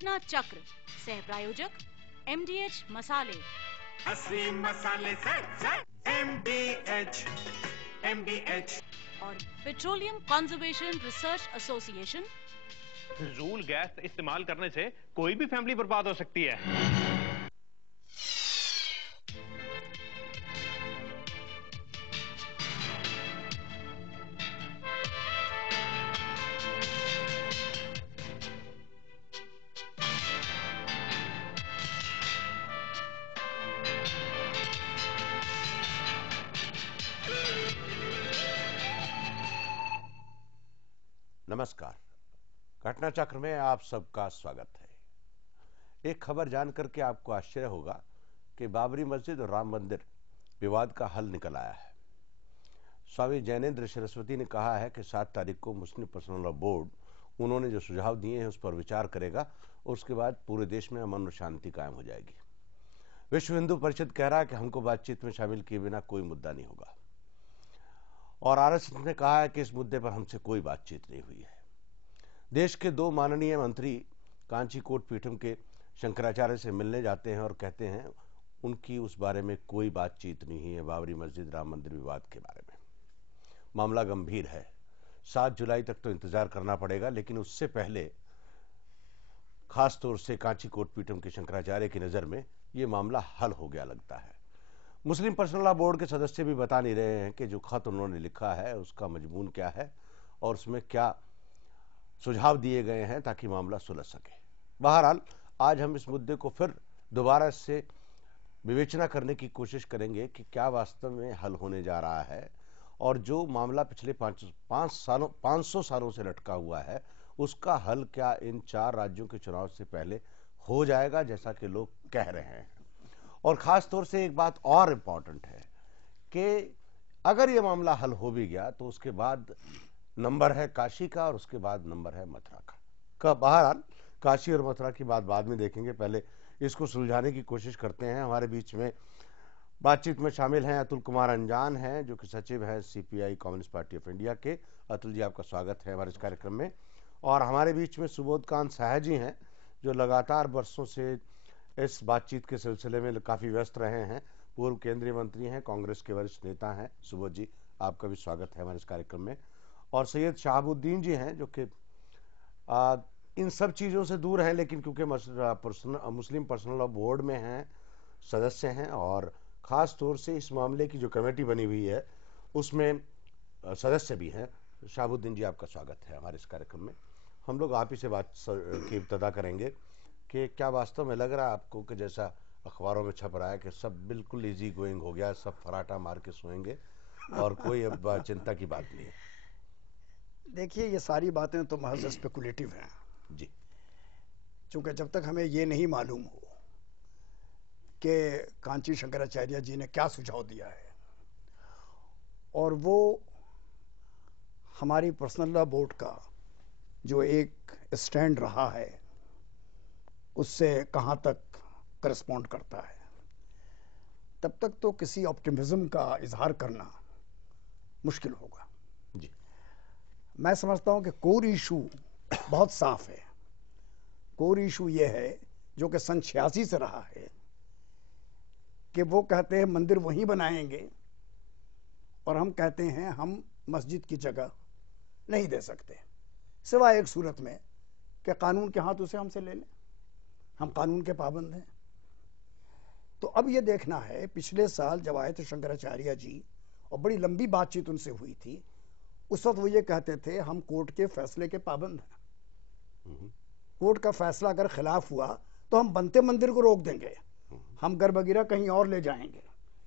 घटना चक्र, सह प्रायोजक MDH मसाले, असली मसाले से MDH और पेट्रोलियम कंजर्वेशन रिसर्च एसोसिएशन। फिजूल गैस इस्तेमाल करने से कोई भी फैमिली बर्बाद हो सकती है। नमस्कार, घटना चक्र में आप सबका स्वागत है। एक खबर जानकर के आपको आश्चर्य होगा कि बाबरी मस्जिद और राम मंदिर विवाद का हल निकल आया है। स्वामी जैनेन्द्र सरस्वती ने कहा है कि 7 तारीख को मुस्लिम पर्सनल लॉ बोर्ड उन्होंने जो सुझाव दिए हैं उस पर विचार करेगा और उसके बाद पूरे देश में अमन और शांति कायम हो जाएगी। विश्व हिंदू परिषद कह रहा है कि हमको बातचीत में शामिल किए बिना कोई मुद्दा नहीं होगा और RSS ने कहा है कि इस मुद्दे पर हमसे कोई बातचीत नहीं हुई है। देश के 2 माननीय मंत्री कांची कोर्ट पीठम के शंकराचार्य से मिलने जाते हैं और कहते हैं उनकी उस बारे में कोई बातचीत नहीं हुई है, बाबरी मस्जिद राम मंदिर विवाद के बारे में। मामला गंभीर है, 7 जुलाई तक तो इंतजार करना पड़ेगा, लेकिन उससे पहले खास तौर से कांची कोर्ट पीठम के शंकराचार्य की नजर में यह मामला हल हो गया लगता है। मुस्लिम पर्सनल लॉ बोर्ड के सदस्य भी बता नहीं रहे हैं कि जो खत उन्होंने लिखा है उसका मजमून क्या है और उसमें क्या सुझाव दिए गए हैं ताकि मामला सुलझ सके। बहरहाल आज हम इस मुद्दे को फिर दोबारा से विवेचना करने की कोशिश करेंगे कि क्या वास्तव में हल होने जा रहा है और जो मामला पिछले 500 सालों से लटका हुआ है उसका हल क्या इन 4 राज्यों के चुनाव से पहले हो जाएगा जैसा कि लोग कह रहे हैं। और खास तौर से एक बात और इंपॉर्टेंट है कि अगर यह मामला हल हो भी गया तो उसके बाद नंबर है काशी का और उसके बाद नंबर है मथुरा का। बहरहाल काशी और मथुरा की बात बाद में देखेंगे, पहले इसको सुलझाने की कोशिश करते हैं। हमारे बीच में बातचीत में शामिल हैं अतुल कुमार अंजान हैं जो कि सचिव हैं CPI communist party of India के। अतुल जी, आपका स्वागत है हमारे इस कार्यक्रम में। और हमारे बीच में सुबोधकांत साहा जी हैं जो लगातार वर्षों से इस बातचीत के सिलसिले में काफी व्यस्त रहे हैं, पूर्व केंद्रीय मंत्री हैं, कांग्रेस के वरिष्ठ नेता हैं। सुबोध जी, आपका भी स्वागत है हमारे इस कार्यक्रम में। और सैयद शहाबुद्दीन जी हैं जो कि इन सब चीजों से दूर हैं, लेकिन क्योंकि मुस्लिम पर्सनल लॉ बोर्ड में हैं, सदस्य हैं और खास तौर से इस मामले की जो कमेटी बनी हुई है उसमें सदस्य भी हैं। शहाबुद्दीन जी, आपका स्वागत है हमारे इस कार्यक्रम में। हम लोग आप ही से बात की इब्तिदा करेंगे कि क्या वास्तव में लग रहा है आपको कि जैसा अखबारों में छप रहा है कि सब बिल्कुल इजी गोइंग हो गया, सब फराटा मार के सोएंगे और कोई अब चिंता की बात नहीं है? देखिए, ये सारी बातें तो महज स्पेकुलेटिव हैं जी, क्योंकि जब तक हमें ये नहीं मालूम हो कि कांची शंकराचार्य जी ने क्या सुझाव दिया है और वो हमारी पर्सनल लॉ बोर्ड का जो एक स्टैंड रहा है उससे कहाँ तक करस्पॉन्ड करता है, तब तक तो किसी ऑप्टिमिज्म का इजहार करना मुश्किल होगा। जी, मैं समझता हूं कि कोर इशू बहुत साफ है। कोर इशू ये है जो कि सन 86 से रहा है कि वो कहते हैं मंदिर वहीं बनाएंगे और हम कहते हैं हम मस्जिद की जगह नहीं दे सकते सिवाय एक सूरत में कि कानून के हाथ उसे हमसे ले लें, हम कानून के पाबंद हैं। तो अब ये देखना है, पिछले साल जब आए थे शंकराचार्य जी और बड़ी लंबी बातचीत उनसे हुई थी, उस वक्त वो ये कहते थे हम कोर्ट के फैसले के पाबंद हैं। कोर्ट का फैसला अगर खिलाफ हुआ तो हम बनते मंदिर को रोक देंगे, हम गर्भगृह कहीं और ले जाएंगे।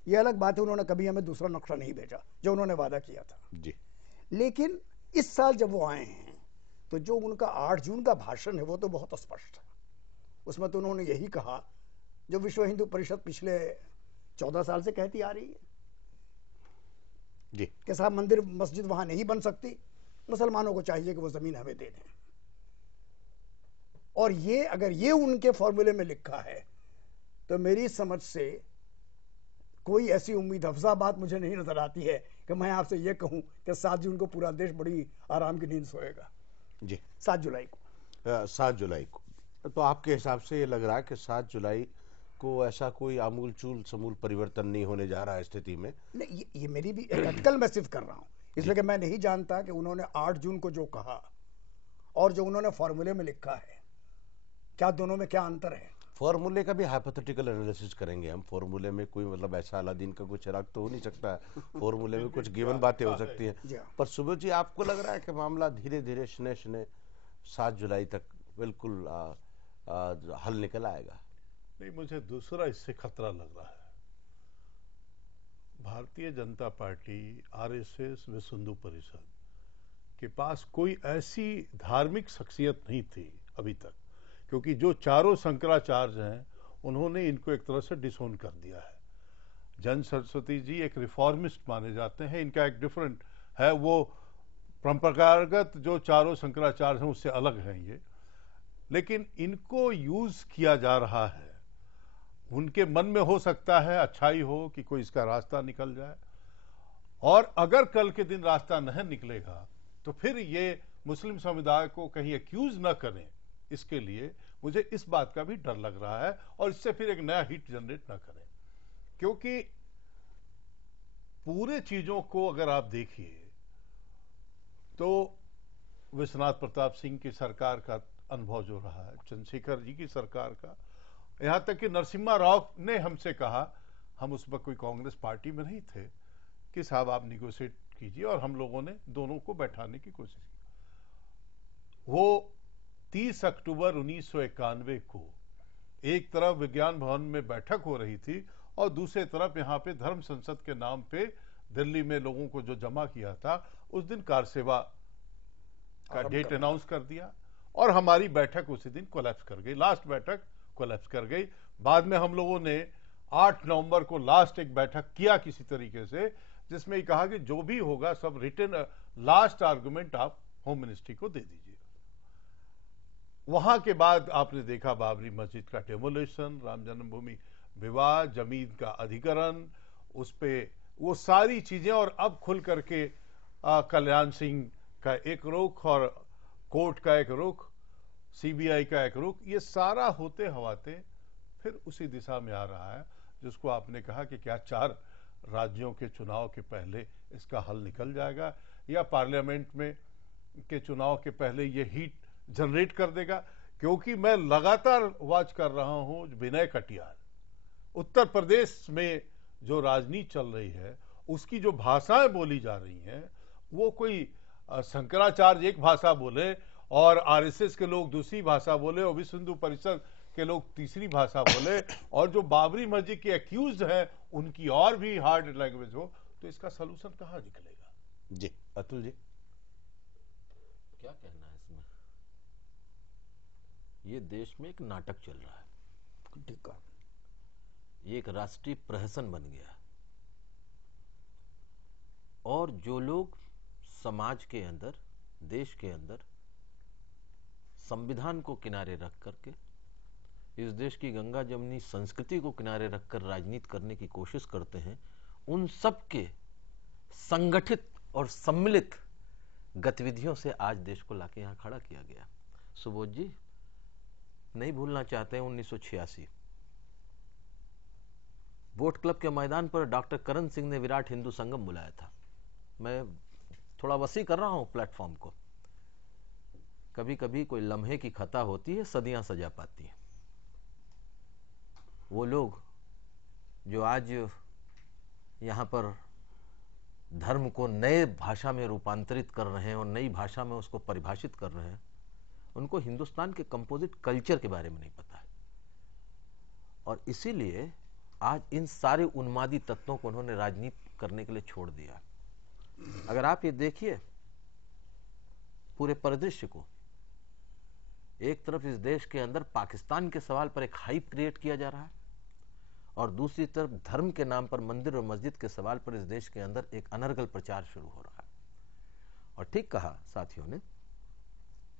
ये अलग बात है, उन्होंने कभी हमें दूसरा नक्शा नहीं भेजा जो उन्होंने वादा किया था जी। लेकिन इस साल जब वो आए हैं तो जो उनका 8 जून का भाषण है वो तो बहुत स्पष्ट है। उसमें तो उन्होंने यही कहा जो विश्व हिंदू परिषद पिछले 14 साल से कहती आ रही है जी, कि साहब मंदिर मस्जिद वहां नहीं बन सकती, मुसलमानों को चाहिए कि वो जमीन हमें दे दें। और ये अगर ये उनके फॉर्मूले में लिखा है तो मेरी समझ से कोई ऐसी उम्मीद अफजा बात मुझे नहीं नजर आती है कि मैं आपसे ये कहूं कि 7 जून को पूरा देश बड़ी आराम की नींद सोएगा। जी, 7 जुलाई को 7 जुलाई को तो आपके हिसाब से ये लग रहा है कि 7 जुलाई को ऐसा कोई आमूल चूल समूल परिवर्तन नहीं होने जा रहा है स्थिति में? नहीं, ये मेरी भी अटकल मैं सिर्फ कर रहा हूँ, इसलिए कि मैं नहीं जानता कि उन्होंने 8 जून को जो कहा और जो उन्होंने फॉर्मूले में लिखा है, क्या दोनों में क्या अंतर है। फॉर्मूले का भी हाइपोथेटिकल एनालिसिस करेंगे हम। फॉर्मूले में कोई मतलब ऐसा अलादीन का कुछ चिराग तो हो नहीं सकता है। फॉर्मूले में कुछ गिवन बातें हो सकती हैं। पर सुबोध जी, आपको लग रहा है कि मामला धीरे धीरे शनय शनय 7 जुलाई तक बिल्कुल हल निकल आएगा? नहीं, मुझे दूसरा इससे खतरा लग रहा है। भारतीय जनता पार्टी, आरएसएस, विश्व हिंदू परिषद के पास कोई ऐसी धार्मिक शख्सियत नहीं थी अभी तक, क्योंकि जो चारों शंकराचार्य हैं उन्होंने इनको एक तरह से डिसोन कर दिया है। जन सरस्वती जी एक रिफॉर्मिस्ट माने जाते हैं, इनका एक डिफरेंट है, वो परंपरागत जो चारों शंकराचार्य हैं उससे अलग हैं ये, लेकिन इनको यूज किया जा रहा है। उनके मन में हो सकता है अच्छाई हो कि कोई इसका रास्ता निकल जाए, और अगर कल के दिन रास्ता नहीं निकलेगा तो फिर ये मुस्लिम समुदाय को कहीं एक्यूज न करें, इसके लिए मुझे इस बात का भी डर लग रहा है, और इससे फिर एक नया हिट जनरेट ना करें। क्योंकि पूरे चीजों को अगर आप देखिए तो विश्वनाथ प्रताप सिंह की सरकार का अनुभव जो रहा है, चंद्रशेखर जी की सरकार का, यहां तक कि नरसिम्हा राव ने हमसे कहा, हम उस वक्त कोई कांग्रेस पार्टी में नहीं थे, कि साहब आप निगोशिएट कीजिए, और हम लोगों ने दोनों को बैठाने की कोशिश की। वो 30 अक्टूबर 1991 को एक तरफ विज्ञान भवन में बैठक हो रही थी और दूसरे तरफ यहां पे धर्म संसद के नाम पे दिल्ली में लोगों को जो जमा किया था, उस दिन कार सेवा का डेट अनाउंस कर दिया, और हमारी बैठक उसी दिन कोलैप्स कर गई। लास्ट बैठक कोलैप्स कर गई। बाद में हम लोगों ने 8 नवंबर को लास्ट एक बैठक किया किसी तरीके से, जिसमें कहा कि जो भी होगा सब रिटर्न लास्ट आर्गुमेंट आप होम मिनिस्ट्री को दे दीजिए। वहां के बाद आपने देखा बाबरी मस्जिद का डेमोलेशन, राम जन्मभूमि विवाद, जमीन का अधिग्रहण, उस पे वो सारी चीजें, और अब खुल करके कल्याण सिंह का एक रुख और कोर्ट का एक रुख, सीबीआई का एक रुख, ये सारा होते हवाते फिर उसी दिशा में आ रहा है जिसको आपने कहा कि क्या 4 राज्यों के चुनाव के पहले इसका हल निकल जाएगा, या पार्लियामेंट में के चुनाव के पहले ये हीट जनरेट कर देगा। क्योंकि मैं लगातार वॉच कर रहा हूं विनय कटियार, उत्तर प्रदेश में जो राजनीति चल रही है उसकी जो भाषाएं बोली जा रही हैं, वो कोई शंकराचार्य एक भाषा बोले और आरएसएस के लोग दूसरी भाषा बोले और विश्व हिंदू परिषद के लोग तीसरी भाषा बोले, और जो बाबरी मस्जिद के एक्यूज हैं उनकी और भी हार्ड लैंग्वेज हो, तो इसका सलूशन कहां निकलेगा? जी अतुल जी, क्या कहना है इसमें? ये देश में एक नाटक चल रहा है, ठीक है, ये एक राष्ट्रीय प्रहसन बन गया है, और जो लोग समाज के अंदर, देश के अंदर संविधान को किनारे रख करके, इस देश की गंगा जमुनी संस्कृति को किनारे रखकर राजनीति करने की कोशिश करते हैं, उन सब के संगठित और सम्मिलित गतिविधियों से आज देश को लाके यहां खड़ा किया गया। सुबोध जी नहीं भूलना चाहते हैं 1986 वोट क्लब के मैदान पर डॉक्टर करण सिंह ने विराट हिंदू संगम बुलाया था। मैं थोड़ा वसी कर रहा हूं प्लेटफॉर्म को। कभी कभी कोई लम्हे की खता होती है, सदियां सजा पाती है। वो लोग जो आज यहां पर धर्म को नए भाषा में रूपांतरित कर रहे हैं और नई भाषा में उसको परिभाषित कर रहे हैं, उनको हिंदुस्तान के कंपोजिट कल्चर के बारे में नहीं पता है, और इसीलिए आज इन सारे उन्मादी तत्वों को उन्होंने राजनीति करने के लिए छोड़ दिया। अगर आप ये देखिए पूरे परिदृश्य को, एक तरफ इस देश के अंदर पाकिस्तान के सवाल पर एक हाइप क्रिएट किया जा रहा है, और दूसरी तरफ धर्म के नाम पर मंदिर और मस्जिद के सवाल पर इस देश के अंदर एक अनर्गल प्रचार शुरू हो रहा है। और ठीक कहा साथियों ने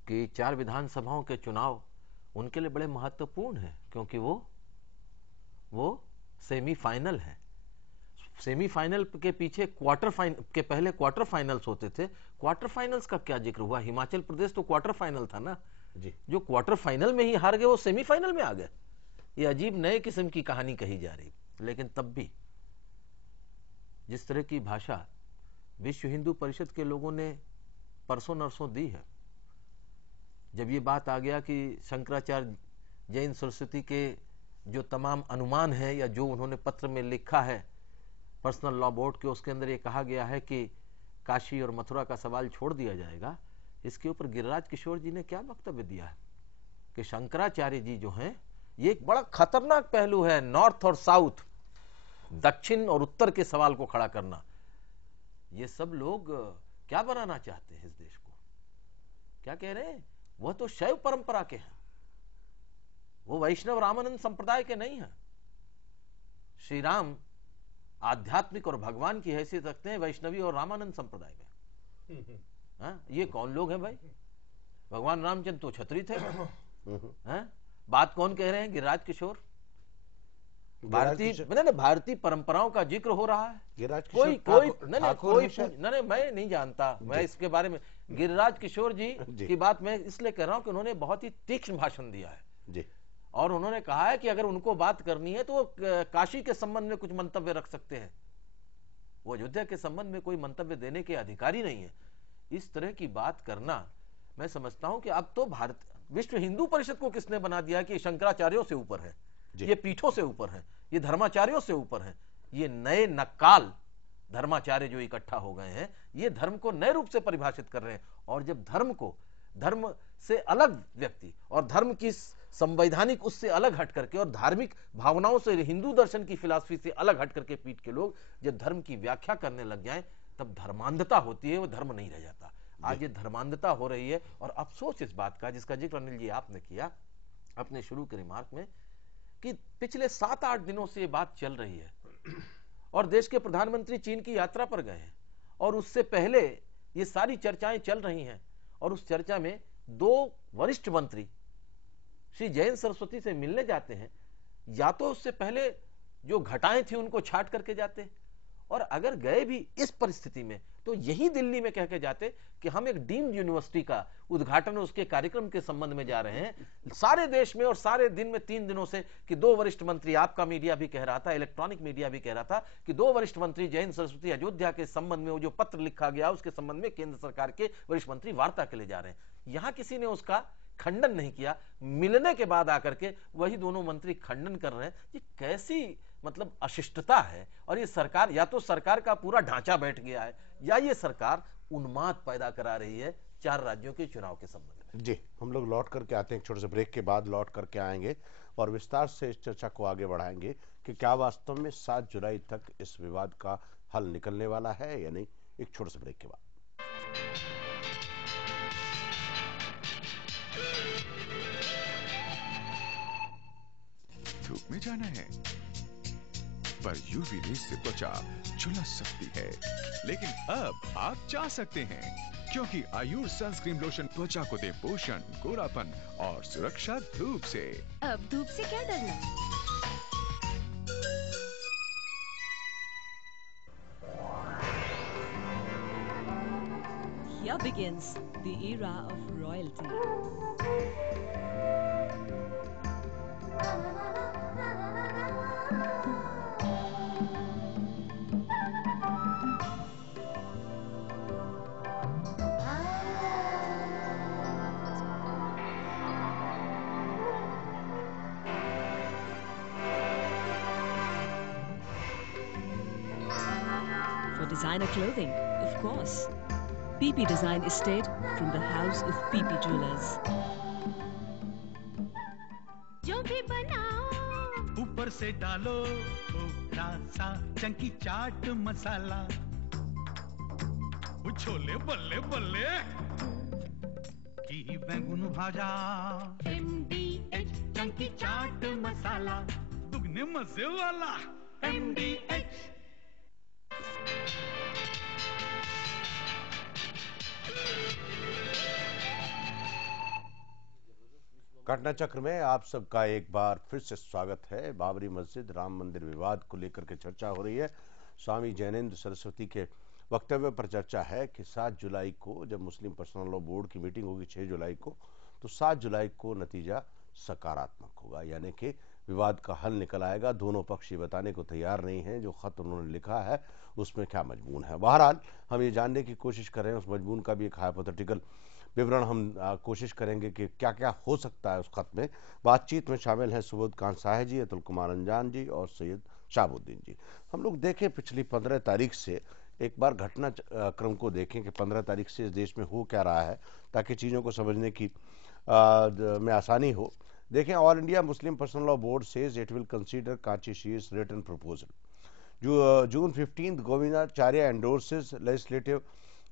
कि 4 विधानसभाओं के चुनाव उनके लिए बड़े महत्वपूर्ण हैं, क्योंकि वो सेमीफाइनल है। सेमीफाइनल के पीछे क्वार्टर फाइनल के पहले क्वार्टर फाइनल्स होते थे। क्वार्टर फाइनल्स का क्या जिक्र हुआ? हिमाचल प्रदेश तो क्वार्टर फाइनल था ना, जी। जो क्वार्टर फाइनल में ही हार गए वो सेमीफाइनल में आ गए। ये अजीब नए किस्म की कहानी कही जा रही। लेकिन तब भी जिस तरह की भाषा विश्व हिंदू परिषद के लोगों ने परसों नरसों दी है, जब ये बात आ गया कि शंकराचार्य जैन सरस्वती के जो तमाम अनुमान है या जो उन्होंने पत्र में लिखा है पर्सनल लॉ बोर्ड के, उसके अंदर ये कहा गया है कि काशी और मथुरा का सवाल छोड़ दिया जाएगा, इसके ऊपर गिरिराज किशोर जी ने क्या वक्तव्य दिया है कि शंकराचार्य जी जो हैं ये एक बड़ा खतरनाक पहलू है, नॉर्थ और साउथ, दक्षिण और उत्तर के सवाल को खड़ा करना। ये सब लोग क्या बनाना चाहते हैं इस देश को? क्या कह रहे हैं? वह तो शैव परंपरा के हैं, वो वैष्णव रामानंद संप्रदाय के नहीं हैं। श्री राम आध्यात्मिक और भगवान की हैसियत रखते हैं वैष्णवी और रामानंद संप्रदाय में। ये कौन लोग हैं भाई? भगवान रामचंद्र तो छत्री थे। बात कौन कह रहे हैं? गिरिराज किशोर। भारतीय परंपराओं का जिक्र हो रहा है। कोई नहीं, मैं नहीं जानता, मैं इसके बारे में। गिरिराज किशोर जी की बात मैं इसलिए कह रहा हूं कि उन्होंने बहुत ही तीक्ष्ण भाषण दिया है जी। और उन्होंने कहा है कि अगर उनको बात करनी है तो वो काशी के संबंध में कुछ मंतव्य रख सकते हैं, वो अयोध्या के संबंध में कोई मंतव्य देने के अधिकारी नहीं है। इस तरह की बात करना, मैं समझता हूं कि अब तो विश्व हिंदू परिषद को किसने बना दिया कि शंकराचार्यों से ऊपर है, ये पीठों से ऊपर है, ये धर्माचार्यों से ऊपर है। ये नए नक्काल धर्माचार्य जो इकट्ठा हो गए हैं, ये धर्म को नए रूप से परिभाषित कर रहे हैं। और जब धर्म से अलग व्यक्ति और धर्म की संवैधानिक उससे अलग हट करके और धार्मिक भावनाओं से, हिंदू दर्शन की फिलॉसफी से अलग हट करके पीठ के लोग जब धर्म की व्याख्या करने लग जाएं, तब धर्मांधता होती है, वो धर्म नहीं रह जाता। आज ये धर्मांधता हो रही है। और अफसोस इस बात का, जिसका जिक्र अनिल जी आपने किया अपने शुरू के रिमार्क में, कि पिछले 7-8 दिनों से ये बात चल रही है और देश के प्रधानमंत्री चीन की यात्रा पर गए हैं और उससे पहले ये सारी चर्चाएं चल रही हैं। और उस चर्चा में 2 वरिष्ठ मंत्री श्री जैन सरस्वती से मिलने जाते हैं, या तो उससे पहले जो घटाएं थी उनको छाट करके जाते, और अगर गए भी इस परिस्थिति में तो यही दिल्ली में कह के जाते कि हम एक डीम्ड यूनिवर्सिटी का उद्घाटन उसके कार्यक्रम के संबंध में जा रहे हैं। सारे देश में और सारे दिन में 3 दिनों से कि 2 वरिष्ठ मंत्री, आपका मीडिया भी कह रहा था, इलेक्ट्रॉनिक मीडिया भी कह रहा था कि 2 वरिष्ठ मंत्री जैन सरस्वती अयोध्या के संबंध में वो जो पत्र लिखा गया उसके संबंध में केंद्र सरकार के वरिष्ठ मंत्री वार्ता के लिए जा रहे हैं। यहां किसी ने उसका खंडन नहीं किया। मिलने के बाद आकर के वही दोनों मंत्री खंडन कर रहे हैं। ये कैसी मतलब अशिष्टता है? और ये सरकार, या तो सरकार का पूरा ढांचा बैठ गया है, या ये सरकार उन्माद पैदा करा रही है 4 राज्यों के चुनाव के संबंध में। जी, हम लोग लौट करके आते हैं, एक छोटे से ब्रेक के बाद लौट करके आएंगे और विस्तार से इस चर्चा को आगे बढ़ाएंगे कि क्या वास्तव में 7 जुलाई तक इस विवाद का हल निकलने वाला है या नहीं। एक छोटे से ब्रेक के बाद। धूप में जाना है पर यूवी रेस से त्वचा झुलस सकती है, लेकिन अब आप जा सकते हैं क्योंकि आयुर सनस्क्रीन लोशन त्वचा को दे पोषण, गोरापन और सुरक्षा धूप से। अब धूप से क्या डरना? Here begins the era of royalty. For designer clothing, of course. PP Design Estate from the house of PP Jewelers. जो भी बनाओ ऊपर से डालो थोड़ा सा चंकी चाट मसाला, छोले बल्ले बल्ले की बैंगन भाजा, MDH चंकी चाट मसाला, दुगने मजे वाला MDH। घटना चक्र में आप सबका एक बार फिर से स्वागत है। बाबरी मस्जिद राम मंदिर विवाद को लेकर के चर्चा हो रही है। स्वामी जैनेंद्र सरस्वती के वक्तव्य पर चर्चा है कि 7 जुलाई को जब मुस्लिम पर्सनल लॉ बोर्ड की मीटिंग होगी 6 जुलाई को, तो 7 जुलाई को नतीजा सकारात्मक होगा, यानी कि विवाद का हल निकल आएगा। दोनों पक्ष ये बताने को तैयार नहीं हैं जो खत उन्होंने लिखा है उसमें क्या मजमून है। बहरहाल हम ये जानने की कोशिश कर रहे हैं, उस मजमून का भी एक हाइपोथेटिकल विवरण हम कोशिश करेंगे कि क्या क्या हो सकता है उस खत में। बातचीत में शामिल हैं सुबोध कांत साहे जी, अतुल कुमार अंजान जी और सैयद शाहबुद्दीन जी। हम लोग देखें पिछली 15 तारीख से एक बार घटना क्रम को देखें कि 15 तारीख से इस देश में हो क्या रहा है, ताकि चीज़ों को समझने की में आसानी हो। देखें, all India Muslim personal law board says it will consider Kanchi शीर्ष written proposal. June 15th, Govindacharya endorses legislative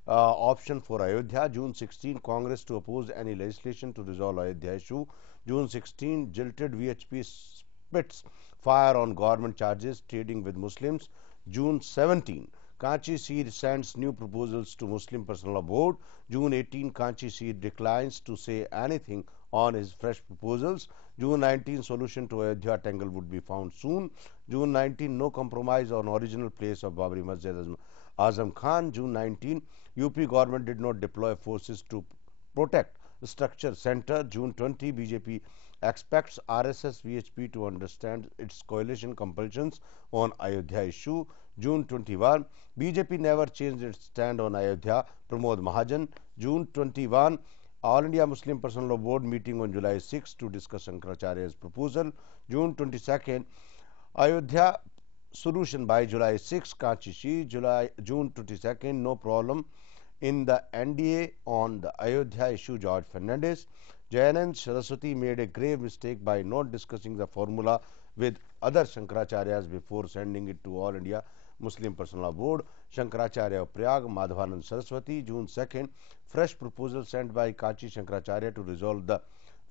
option for Ayodhya. June 16, Congress to oppose any legislation to resolve Ayodhya issue. June 16, jilted VHP spits fire on government charges trading with Muslims. June 17, Kanchi Seed sends new proposals to Muslim Personal Law Board. June 18, Kanchi Seed declines to say anything on his fresh proposals. June 19, solution to Ayodhya tangle would be found soon. June 19, no compromise on original place of Babri Masjid Azam Khan. June 19, UP government did not deploy forces to protect structure center. June 20, BJP expects RSS VHP to understand its coalition compulsions on Ayodhya issue. June 21, BJP never changed its stand on Ayodhya. Pramod Mahajan. June 21, All India Muslim Personal Law Board meeting on July 6 to discuss Shankaracharya's proposal. June 22nd, Ayodhya solution by July 6, Kanchi Shi. June 22nd, no problem in the NDA on the Ayodhya issue, George Fernandez. Jayanand Saraswati made a grave mistake by not discussing the formula with other Shankaracharyas before sending it to All India Muslim Personal Law Board. Shankaracharya of Prayag, Madhavanand Saraswati. June 2nd, fresh proposal sent by Kanchi Shankaracharya to resolve the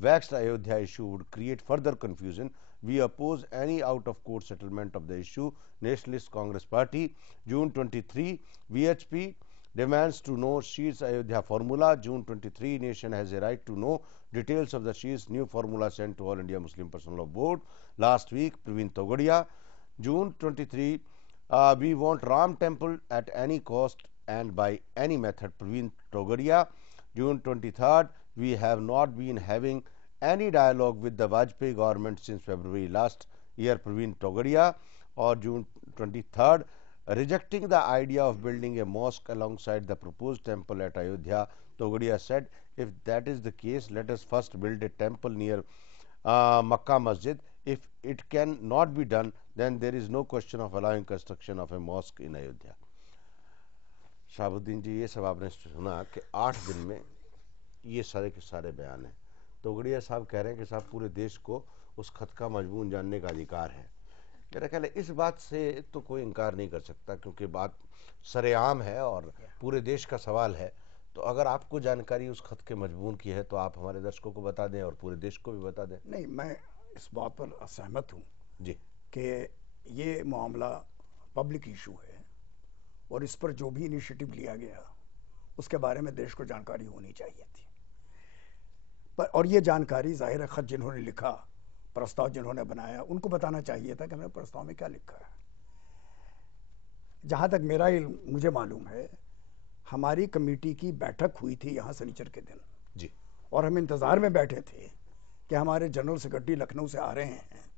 vexed Ayodhya issue would create further confusion. We oppose any out-of-court settlement of the issue. Nationalist Congress Party. June 23, VHP demands to know Shi's Ayodhya formula. June 23, nation has a right to know details of the Shi's new formula sent to All India Muslim Personal Law Board. Last week, Praveen Togadia. June 23, we want Ram temple at any cost and by any method, Praveen Togadia. June 23rd, we have not been having any dialogue with the Vajpayee government since February last year, Praveen Togadia. Or June 23rd, rejecting the idea of building a mosque alongside the proposed temple at Ayodhya, Togadia said, if that is the case, let us first build a temple near Makkah Masjid. If it can not be done, then there is no question of allowing construction of a mosque in Ayodhya. Shahabuddin ji, ये सब आपने सुना कि 8 दिन में ये सारे के सारे बयान हैं। तोगड़िया साहब कह रहे हैं कि साहब पूरे देश को उस खत का मजमून जानने का अधिकार है। मेरा ख्याल है इस बात से तो कोई इनकार नहीं कर सकता, क्योंकि बात सरेआम है और पूरे देश का सवाल है। तो अगर आपको जानकारी उस खत के मजमून की है तो आप हमारे दर्शकों को बता दें और पूरे देश को भी बता दें। नहीं, मैं इस बात पर असहमत हूँ जी कि ये मामला पब्लिक इशू है और इस पर जो भी इनिशिएटिव लिया गया उसके बारे में देश को जानकारी होनी चाहिए थी। पर और ये जानकारी जाहिर है खत जिन्होंने लिखा, प्रस्ताव जिन्होंने बनाया, उनको बताना चाहिए था कि हमने प्रस्ताव में क्या लिखा है। जहाँ तक मेरा मुझे मालूम है, हमारी कमेटी की बैठक हुई थी यहाँ शनिचर के दिन जी, और हम इंतज़ार में बैठे थे कि हमारे जनरल सेक्रेटरी लखनऊ से आ रहे हैं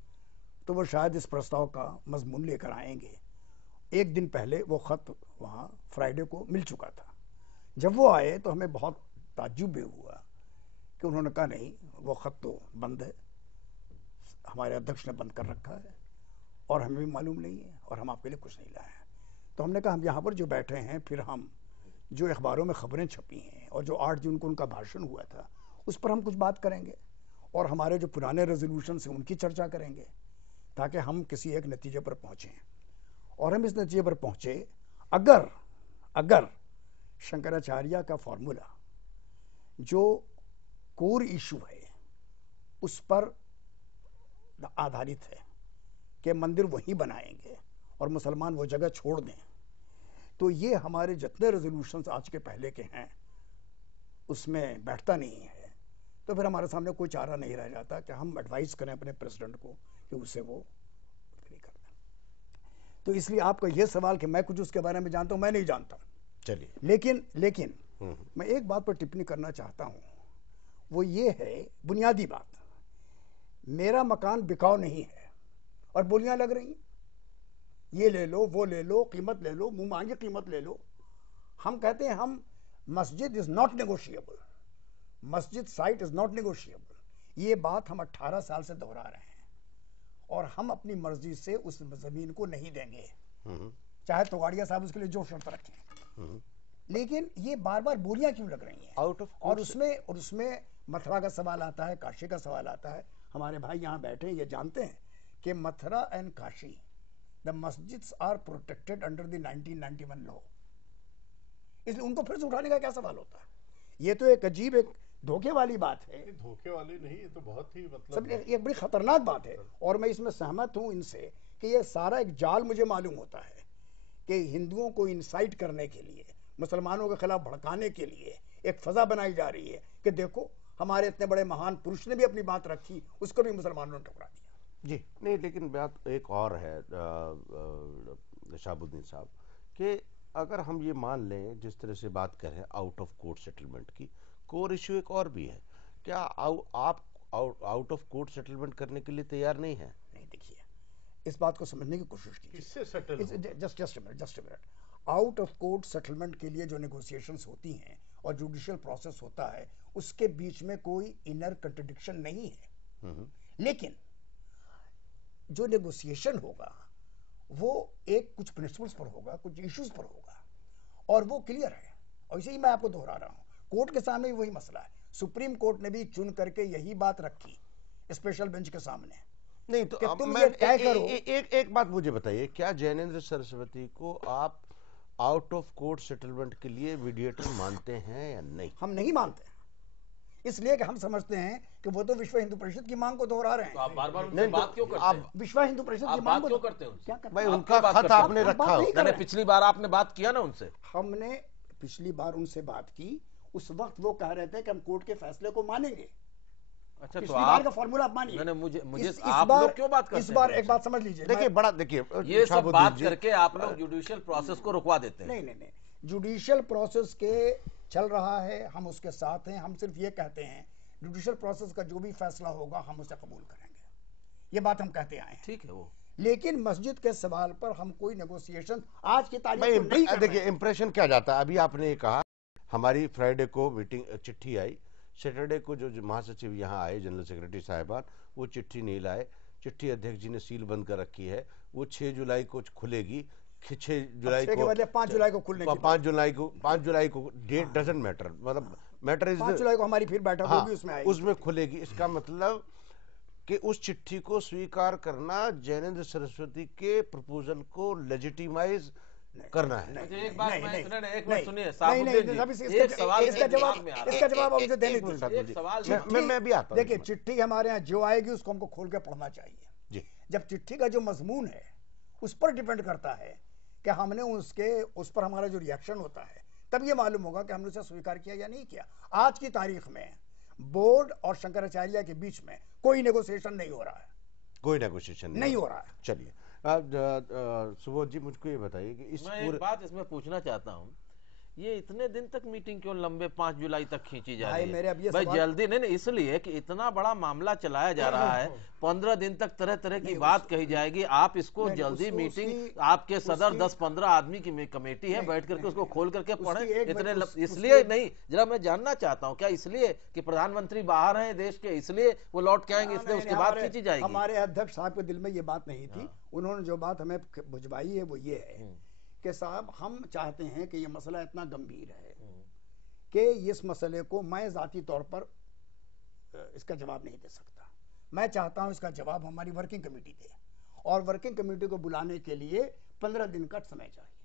तो वो शायद इस प्रस्ताव का मजमून लेकर आएंगे। एक दिन पहले वो खत वहाँ फ्राइडे को मिल चुका था। जब वो आए तो हमें बहुत ताज्जुब हुआ कि उन्होंने कहा नहीं, वो खत तो बंद है, हमारे अध्यक्ष ने बंद कर रखा है और हमें भी मालूम नहीं है और हम आपके लिए कुछ नहीं लाए हैं। तो हमने कहा हम यहाँ पर जो बैठे हैं, फिर हम जो अखबारों में खबरें छपी हैं और जो 8 जून को उनका भाषण हुआ था उस पर हम कुछ बात करेंगे और हमारे जो पुराने रेजोल्यूशन से उनकी चर्चा करेंगे ताकि हम किसी एक नतीजे पर पहुँचें। और हम इस नतीजे पर पहुँचे, अगर शंकराचार्य का फॉर्मूला जो कोर इशू है उस पर आधारित है कि मंदिर वहीं बनाएंगे और मुसलमान वो जगह छोड़ दें, तो ये हमारे जितने रेजोल्यूशंस आज के पहले के हैं उसमें बैठता नहीं है। तो फिर हमारे सामने कोई चारा नहीं रह जाता कि हम एडवाइस करें अपने प्रेसिडेंट को कि उससे वो नहीं कर दें। तो इसलिए आपका ये सवाल कि मैं कुछ उसके बारे में जानता हूं, मैं नहीं जानता। चलिए, लेकिन मैं एक बात पर टिप्पणी करना चाहता हूं। वो ये है, बुनियादी बात, मेरा मकान बिकाऊ नहीं है और बोलियां लग रही हैं, ये ले लो, वो ले लो, कीमत ले लो, मुंह मांगी कीमत ले लो। हम कहते हैं हम मस्जिद इज नॉट नेगोशिएबल, मस्जिद साइट इज नॉट नेगोशिएबल। ये बात हम 18 साल से दोहरा रहे हैं और हम अपनी मर्जी से उस जमीन को नहीं देंगे, चाहे तोगाड़िया साहब उसके लिए जो शर्त रखें। लेकिन ये बार बार बोलियां क्यों लग रही हैं? और उसमें मथुरा का सवाल आता है, काशी का सवाल आता है। हमारे भाई यहाँ बैठे हैं, ये जानते हैं कि Mathura and Kashi, the masjids are protected under the 1991 law, इसलिए उनको फिर से उठाने का क्या सवाल होता है? ये तो एक अजीब, एक धोखे वाली बात है। धोखे वाली नहीं, ये तो बहुत ही सब ये बड़ी खतरनाक बात है। और मैं इसमें सहमत हूं इनसे कि ये सारा एक जाल मुझे मालूम होता है कि हिंदुओं को इंसाइट करने के लिए, मुसलमानों के खिलाफ भड़काने के लिए एक फजा बनाई जा रही है कि देखो हमारे इतने बड़े महान पुरुष ने भी अपनी बात रखी, उसको भी मुसलमानों ने ठुकरा दिया। जी नहीं, लेकिन बात एक और है शहाबुद्दीन साहब, कि अगर हम ये मान लें जिस तरह से बात कर रहे हैं आउट ऑफ कोर्ट सेटलमेंट की, कोर इश्यू एक और भी है। क्या आप आउट ऑफ कोर्ट सेटलमेंट करने के लिए तैयार नहीं है? नहीं, देखिए इस बात को समझने की कोशिश कीजिए। किससे settle? Just a minute. Out of court settlement के लिए जो नेगोशिएशंस होती हैं और जुडिशियल प्रोसेस होता है, उसके बीच में कोई इनर कंट्रडिक्शन नहीं है। लेकिन जो नेगोशिएशन होगा वो एक कुछ प्रिंसिपल्स पर होगा, कुछ इश्यूज पर होगा, और वो क्लियर है। और इसे ही मैं आपको दोहरा रहा हूं, कोर्ट के सामने भी वही मसला है। सुप्रीम कोर्ट ने भी चुन करके यही बात रखी स्पेशल बेंच के सामने। नहीं तो कि तुम ये तय करो। एक बात मुझे बताइए, क्या जैनेंद्र सरस्वती को आप आउट ऑफ कोर्ट सेटलमेंट के लिए मीडिएटर मानते हैं या नहीं? हम नहीं मानते, इसलिए कि हम समझते हैं कि वो तो विश्व हिंदू परिषद की मांग को दोहरा रहे हैं। तो आप बार-बार उनसे बात क्यों करते हैं? विश्व हिंदू परिषद की मांग को क्यों करते हैं? क्या करते भाई हैं? उनका खत आपने रखा हो। मैंने पिछली बार आपने बात किया ना उनसे, हमने पिछली बार उनसे बात की, उस वक्त वो कह रहे थे कि हम कोर्ट के फैसले को मानेंगे। अच्छा, तो पिछली बार का फॉर्मूला आप मानिए। मैंने मुझे इस आप बार लोग क्यों बात करते हैं? इस बार एक बात समझ लीजिए, देखिए ये सब बात करके आप लोग जुडिशियल प्रोसेस को रुकवा देते हैं। नहीं, जुडिशियल प्रोसेस के चल रहा है, हम उसके साथ हैं। हम सिर्फ ये कहते हैं जुडिशियल प्रोसेस का जो भी फैसला होगा हम उसे कबूल करेंगे, ये बात हम कहते आए हैं। ठीक है वो, लेकिन मस्जिद के सवाल पर हम कोई नेगोशिएशन आज की तारीख में नहीं कर रहे। देखिए इंप्रेशन क्या जाता है, अभी आपने ये कहा हमारी फ्राइडे को मीटिंग चिट्ठी आई, सैटरडे को जो महासचिव यहाँ आए जनरल सेक्रेटरी साहिबान, वो चिट्ठी नहीं लाए। चिट्ठी अध्यक्ष जी ने सील बंद कर रखी है, वो 6 जुलाई को खुलेगी। 6 जुलाई को 5 जुलाई को खुलने की 5 जुलाई को डेट डजंट मैटर, मतलब मैटर इज 5 जुलाई को हमारी फिर बैठक होगी, उसमें आएगी, उसमें खुलेगी। इसका मतलब कि उस चिट्ठी को स्वीकार करना जैनेंद्र सरस्वती के प्रपोजल को लेजिटिमाइज करना है। एक बात एक मिनट सुनिए, इसका जवाब मुझे देने दीजिए। मैं भी आता हूं। देखिए चिट्ठी हमारे यहाँ जो आएगी उसको हमको खोल के पढ़ना चाहिए। जब चिट्ठी का जो मजमून है उस पर डिपेंड करता है कि हमने उस पर हमारा जो रिएक्शन होता है, तब ये मालूम होगा कि हमने उसे स्वीकार किया या नहीं किया। आज की तारीख में बोर्ड और शंकराचार्य के बीच में कोई नेगोशिएशन नहीं हो रहा है, कोई नेगोशिएशन नहीं हो रहा है। चलिए सुबोध जी मुझको ये बताइए कि मैं एक बात इसमें पूछना चाहता हूँ, ये इतने दिन तक मीटिंग क्यों लंबे 5 जुलाई तक खींची जा रही है? भाई जल्दी नहीं, इसलिए कि इतना बड़ा मामला चलाया जा रहा है, 15 दिन तक तरह तरह की बात कही जाएगी। आप इसको जल्दी मीटिंग, आपके सदर 10-15 आदमी की कमेटी है, बैठ करके उसको खोल करके पढ़े। इतने इसलिए नहीं, जरा मैं जानना चाहता हूँ, क्या इसलिए कि प्रधानमंत्री बाहर हैं देश के, इसलिए वो लौट के आएंगे, इसलिए उसके बाद खींची जाएगी? हमारे अध्यक्ष साहब के दिल में ये बात नहीं थी। उन्होंने जो बात हमें भिजवाई है वो ये है कि साहब हम चाहते हैं कि ये मसला इतना गंभीर है कि इस मसले को मैं जाती तौर पर इसका जवाब नहीं दे सकता। मैं चाहता हूं इसका जवाब हमारी वर्किंग कमेटी दे, और वर्किंग कमेटी को बुलाने के लिए 15 दिन का समय चाहिए।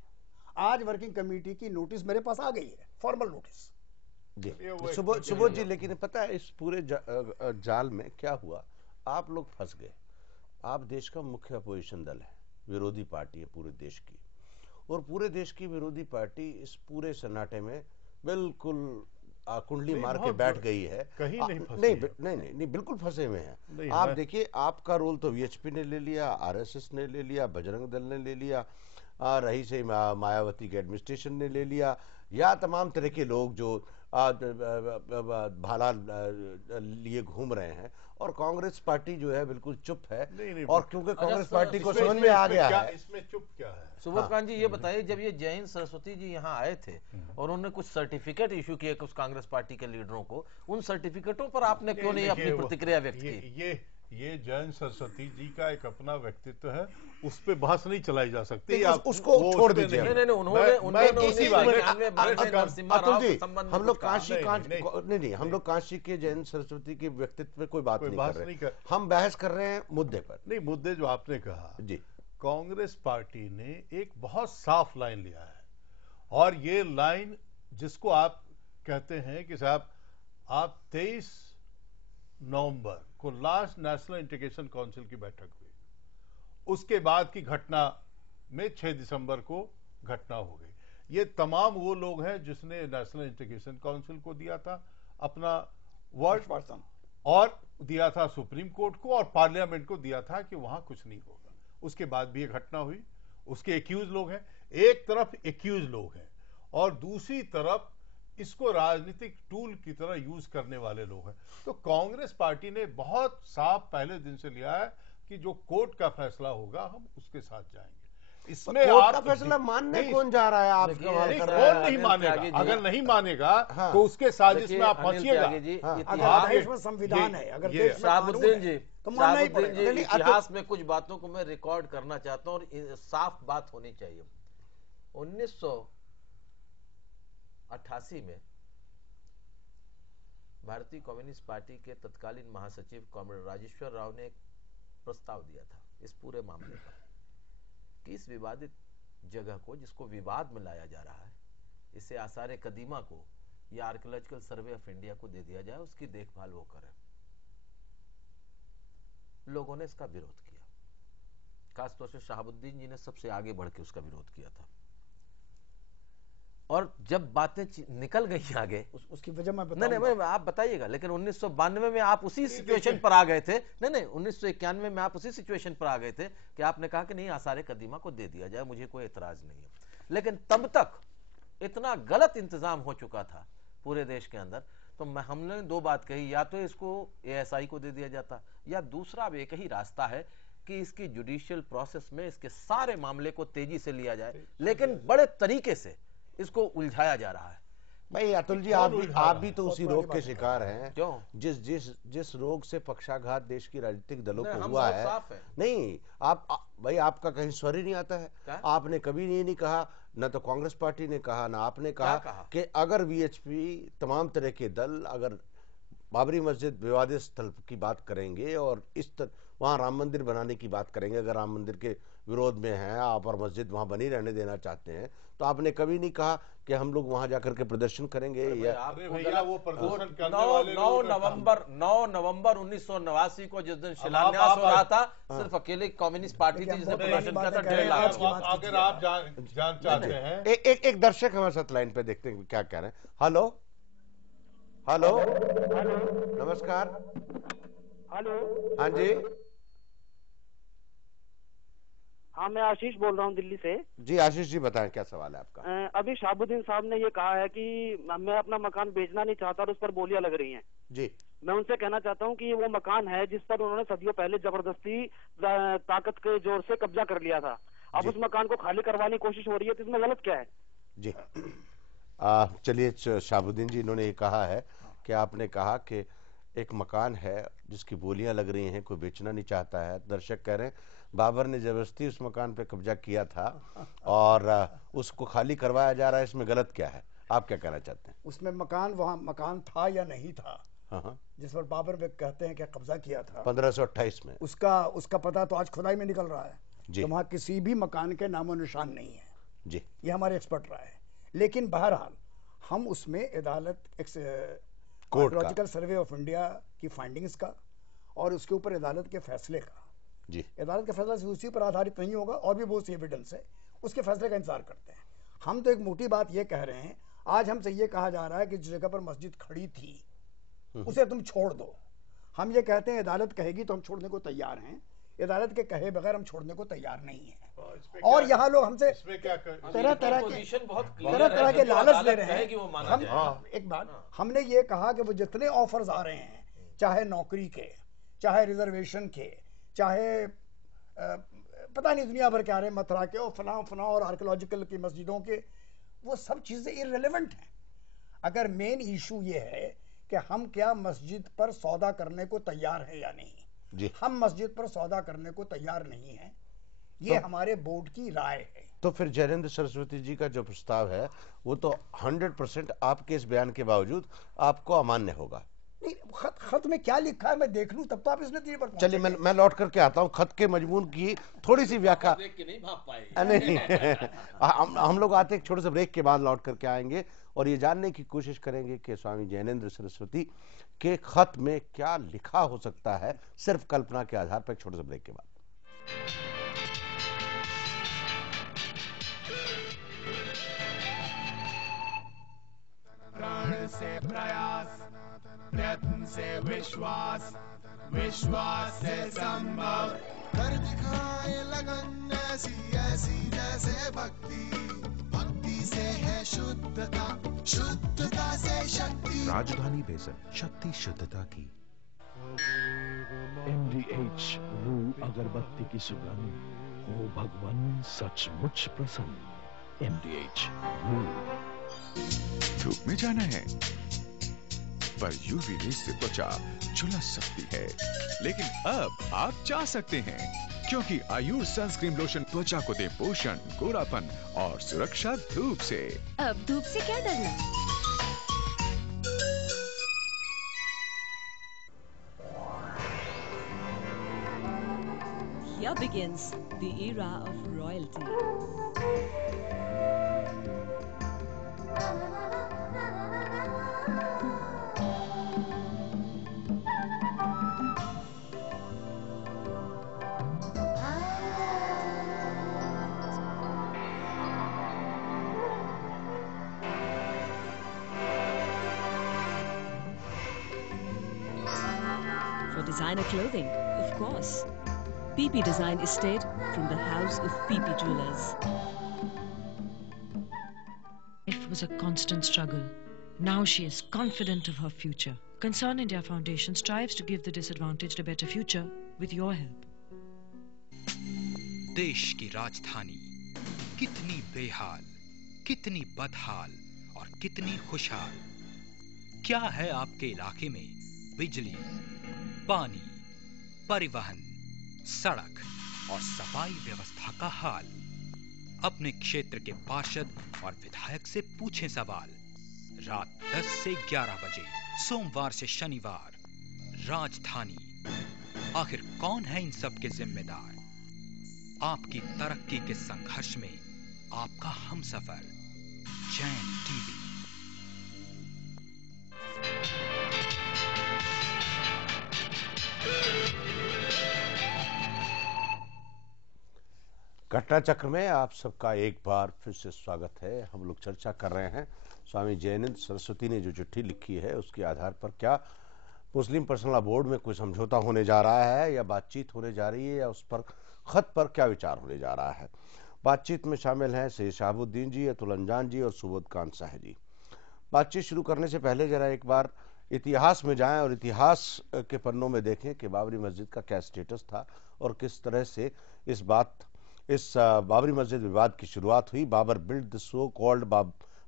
आज वर्किंग कमेटी की नोटिस मेरे पास आ गई है, फॉर्मल नोटिस। सुबोध जी, लेकिन पता है इस पूरे जाल में क्या हुआ, आप लोग फंस गए। आप देश का मुख्य अपोजिशन दल है, विरोधी पार्टी है पूरे देश की, और पूरे देश की विरोधी पार्टी इस पूरे सन्नाटे में बिल्कुल कुंडली मार के बैठ गई है। कहीं नहीं फंसी नहीं, बिल्कुल फंसे हुए हैं। आप देखिए, आपका रोल तो वीएचपी ने ले लिया, आरएसएस ने ले लिया, बजरंग दल ने ले लिया, रही से मायावती के एडमिनिस्ट्रेशन ने ले लिया, या तमाम तरह के लोग जो भाला लिए घूम रहे हैं और कांग्रेस पार्टी जो है बिल्कुल चुप है। नहीं, और क्योंकि कांग्रेस अच्छा, पार्टी को इसमें- समझ में आ इसमें गया क्या- है। इसमें चुप क्या है? सुबोध जी, ये बताइए, जब ये जैन सरस्वती जी यहाँ आए थे और उन्होंने कुछ सर्टिफिकेट इशू किए कुछ कांग्रेस पार्टी के लीडरों को, उन सर्टिफिकेटों पर आपने क्यों नहीं अपनी देखिए, प्रतिक्रिया व्यक्त की? ये जैन सरस्वती जी का एक अपना व्यक्तित्व है, उस पे बहस नहीं चलाई जा सकती। नहीं, आप उसको वो छोड़ उस पे दीजिए। नहीं। नहीं, मैं इसी बात अतुल जी, हम लोग काशी नहीं, नहीं, हम लोग काशी के जैन सरस्वती के व्यक्तित्व पे कोई बात कोई नहीं बहस कर नहीं रहे, कर- हम बहस कर रहे हैं मुद्दे पर। नहीं, मुद्दे जो आपने कहा, जी, कांग्रेस पार्टी ने एक बहुत साफ लाइन लिया है और ये लाइन जिसको आप कहते हैं कि साहब आप 23 नवंबर को लास्ट नेशनल इंटीग्रेशन काउंसिल की बैठक हुई, उसके बाद की घटना में 6 दिसंबर को घटना हो गई। ये तमाम वो लोग हैं जिसने नेशनल इंटीग्रेशन काउंसिल को दिया था अपना वर्ड और दिया था सुप्रीम कोर्ट को और पार्लियामेंट को दिया था कि वहां कुछ नहीं होगा। उसके बाद भी ये घटना हुई, उसके एक्यूज लोग हैं, एक तरफ एक्यूज लोग हैं और दूसरी तरफ इसको राजनीतिक टूल की तरह यूज करने वाले लोग हैं। तो कांग्रेस पार्टी ने बहुत साफ पहले दिन से लिया है कि जो कोर्ट का फैसला होगा हम उसके साथ जाएंगे। इसमें कोर्ट का फैसला मानने कौन जा रहा है? आप सवाल नहीं, कर रहे कौन हैं। नहीं मानेगा? अगर नहीं मानेगा हाँ। तो उसके साजिश में आप फंसिएगा। अगर देश में संविधान है, अगर देश में शाहबुद्दीन जी, तो मानना ही शाहबुद्दीन जी, पड़ेगा। इतिहास में कुछ बातों को मैं रिकॉर्ड करना चाहता हूं और साफ बात होनी चाहिए। 1988 में भारतीय कम्युनिस्ट पार्टी के तत्कालीन महासचिव कॉमरेड राजेश्वर राव ने एक प्रस्ताव दिया था इस पूरे मामले पर कि इस विवादित जगह को, जिसको विवाद में लाया जा रहा है, इसे आसार कदीमा को या आर्कियोलॉजिकल सर्वे ऑफ इंडिया को दे दिया जाए, उसकी देखभाल वो करें। लोगों ने इसका विरोध किया, खासतौर से शाहबुद्दीन जी ने सबसे आगे बढ़ के उसका विरोध किया था। और जब बातें निकल गई आगे, उसकी वजह मैं नहीं, आप बताइएगा। लेकिन 1992 में आप उसी सिचुएशन पर आ गए थे। नहीं, 1991 में आप उसी सिचुएशन पर आ गए थे कि आपने कहा कि नहीं, आसार कदीमा को दे दिया जाए, मुझे कोई एतराज नहीं है। लेकिन तब तक इतना गलत इंतजाम हो चुका था पूरे देश के अंदर, तो हमने दो बात कही, या तो इसको ASI को दे दिया जाता, या दूसरा अब एक ही रास्ता है कि इसकी जुडिशियल प्रोसेस में इसके सारे मामले को तेजी से लिया जाए, लेकिन बड़े तरीके से इसको उलझाया जा रहा है। भाई अतुल जी, आप भी तो उसी रोग के शिकार हैं। क्यों? जिस रोग से पक्षाघात देश की राजनीतिक दलों को हम हुआ बहुत है। साफ है। नहीं, भाई आपका कहीं स्वर ही नहीं आता है। आपने कभी नहीं कहा, न तो कांग्रेस पार्टी ने कहा, ना आपने कहा कि अगर VHP तमाम तरह के दल अगर बाबरी मस्जिद विवादित स्थल की बात करेंगे और वहां राम मंदिर बनाने की बात करेंगे, अगर राम मंदिर के विरोध में हैं आप और मस्जिद वहां बनी रहने देना चाहते हैं, तो आपने कभी नहीं कहा कि हम लोग वहां जाकर के प्रदर्शन करेंगे। या भैया वो प्रदर्शन करने 9 वाले लोगों का नवंबर 1989 को जिस दिन शिलान्यास हो रहा था, सिर्फ अकेले कम्युनिस्ट पार्टी थी जिसने प्रदर्शन किया था 1.5 लाख। अगर आप जान चाहते हैं, एक दर्शक हमारे साथ लाइन पे, देखते हैं क्या कह रहे हैं। हेलो, नमस्कार। हेलो, हाँ जी, हाँ मैं आशीष बोल रहा हूँ दिल्ली से। जी आशीष जी, बताएं क्या सवाल है आपका। अभी शाहबुद्दीन साहब ने ये कहा है कि मैं अपना मकान बेचना नहीं चाहता और उस पर बोलियां लग रही हैं। जी, मैं उनसे कहना चाहता हूँ कि वो मकान है जिस पर उन्होंने सदियों पहले जबरदस्ती ताकत के जोर से कब्जा कर लिया था। अब उस मकान को खाली करवाने की कोशिश हो रही है, तो इसमें गलत क्या है? जी, चलिए शाहबुद्दीन जी, इन्होंने ये कहा है कि आपने कहा कि एक मकान है जिसकी बोलियां लग रही हैं, कोई बेचना नहीं चाहता है। दर्शक कह रहे हैं बाबर ने जबरदस्ती उस मकान पे कब्जा किया था और उसको खाली करवाया जा रहा है, इसमें गलत क्या है? आप क्या कहना चाहते हैं? उसमें वहाँ मकान था या नहीं था? हाँ, जिस पर बाबर वे कहते हैं कि कब्जा किया था 1528 में, उसका पता तो आज खुदाई में निकल रहा है जी। तो वहाँ किसी भी मकान के नामो निशान नहीं है जी, ये हमारे एक्सपर्ट राय है। लेकिन बहरहाल हम उसमें आर्कियोलॉजिकल सर्वे ऑफ इंडिया की फाइंडिंग्स का और उसके ऊपर अदालत के फैसले का जी, अदालत का फैसला उसी पर आधारित नहीं होगा और भी बहुत सी एविडेंस है, उसके फैसले का इंतजार करते हैं। हम तो एक मोटी बात ये कह रहे हैं, आज हमसे ये कहा जा रहा है कि जिस जगह पर मस्जिद खड़ी थी उसे तुम छोड़ दो। हम ये कहते हैं अदालत कहेगी तो हम छोड़ने को तैयार हैं, अदालत के कहे बगैर हम छोड़ने को तैयार नहीं है। और यहाँ लोग हमसे तरह तरह के लालच ले रहे हैं। हम एक बात, हमने ये कहा कि वो जितने ऑफर्स आ रहे हैं, चाहे नौकरी के, चाहे रिजर्वेशन के, चाहे पता नहीं दुनिया भर के आ रहे हैं, मथुरा के और फना और आर्कियोलॉजिकल की मस्जिदों के, वो सब चीजें इररिलेवेंट हैं। अगर मेन इशू ये है कि हम क्या मस्जिद पर सौदा करने को तैयार है या नहीं जी। हम मस्जिद पर सौदा करने को तैयार नहीं है, ये तो हमारे बोर्ड की राय है। तो फिर जयेंद्र सरस्वती जी का जो प्रस्ताव है वो तो 100% आपके इस बयान के बावजूद आपको अमान्य होगा। नहीं, खत में क्या लिखा है मैं देख लूं तब तो आप इस नतीजे पर। चलिए मैं लौट करके आता हूं। खत के मजमून की थोड़ी सी व्याख्या नहीं भाप पाए नहीं हम लोग आते एक छोटे से ब्रेक के बाद लौट करके आएंगे और ये जानने की कोशिश करेंगे कि स्वामी जयेंद्र सरस्वती के खत में क्या लिखा हो सकता है, सिर्फ कल्पना के आधार पर। एक छोटे से ब्रेक के बाद। प्राण से प्रयास, प्रयत्न से विश्वास, विश्वास से संभव, कर दिखाए लगन ऐसी ऐसी जैसे भक्ति, भक्ति से है शुद्धता, शुद्धता से शक्ति। राजधानी बेसन, शक्ति शुद्धता की। MDH रूह अगरबत्ती की सुगंध, हो भगवान सचमुच प्रसन्न। MDH रूह। धूप में जाना है पर यूवी रेस से त्वचा झुलस सकती है, लेकिन अब आप जा सकते हैं क्योंकि आयुर सनस्क्रीन लोशन त्वचा को दे पोषण, गोरापन और सुरक्षा धूप से। अब धूप से क्या डरना। Here begins the era of royalty. For designer clothing, of course. PP Design Estate from the house of PP Jewelers. It was a constant struggle. Now she is confident of her future. Concern India Foundation strives to give the disadvantaged a better future with your help. देश की राजधानी कितनी बेहाल, कितनी बदहाल और कितनी खुशहाल। क्या है आपके इलाके में बिजली, पानी, परिवहन, सड़क और सफाई व्यवस्था का हाल? अपने क्षेत्र के पार्षद और विधायक से पूछें सवाल। रात 10 से 11 बजे सोमवार से शनिवार। राजधानी। आखिर कौन है इन सब के जिम्मेदार? आपकी तरक्की के संघर्ष में आपका हमसफर जैन टीवी। घटना चक्र में आप सबका एक बार फिर से स्वागत है। हम लोग चर्चा कर रहे हैं स्वामी जयेंद्र सरस्वती ने जो चिट्ठी लिखी है उसके आधार पर क्या मुस्लिम पर्सनल लॉ बोर्ड में कोई समझौता होने जा रहा है या बातचीत होने जा रही है या उस पर खत पर क्या विचार होने जा रहा है। बातचीत में शामिल हैं सैयद शहाबुद्दीन जी, अतुल अंजान जी और सुबोध कांत साह जी। बातचीत शुरू करने से पहले जरा एक बार इतिहास में जाएं और इतिहास के पन्नों में देखें कि बाबरी मस्जिद का क्या स्टेटस था और किस तरह से इस बाबरी मस्जिद विवाद की शुरुआत हुई। Babur build the so called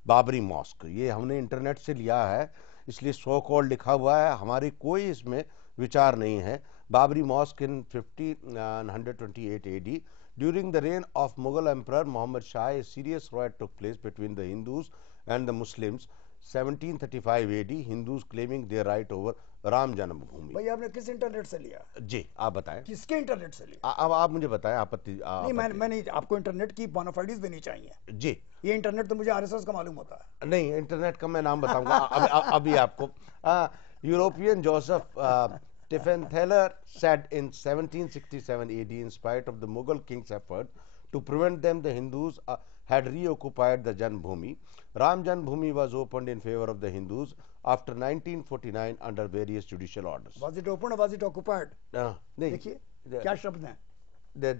Babri mosque, ये हमने इंटरनेट से लिया है इसलिए सो कॉल्ड लिखा हुआ है, हमारी कोई इसमें विचार नहीं है। Babri mosque in 1528 AD during the reign of Mughal emperor Mohammad Shah a serious riot took place between the Hindus and the Muslims 1735 AD, Hindus claiming their right over Ram जन्मभूमि। भाई आपने किस इंटरनेट से लिया? जी आप बताएं। किसके इंटरनेट से लिया? अब आप मुझे बताएं। आपत्ति नहीं, मैं नहीं, आपको इंटरनेट की बोनाफाइड्स देनी चाहिए। जी ये इंटरनेट तो मुझे आरएसएस का मालूम होता है। नहीं, इंटरनेट का मैं नाम बताऊंगा अभी आपको। European Joseph Tiefenthaler said in 1767 AD, in spite of the Mughal king's effort to prevent them, the Hindus had reoccupied the Janmabhoomi. Ram Janmabhoomi was opened in favor of the Hindus after 1949 under various judicial orders. Was it opened or was it occupied? नहीं, देखिए क्या शब्द हैं?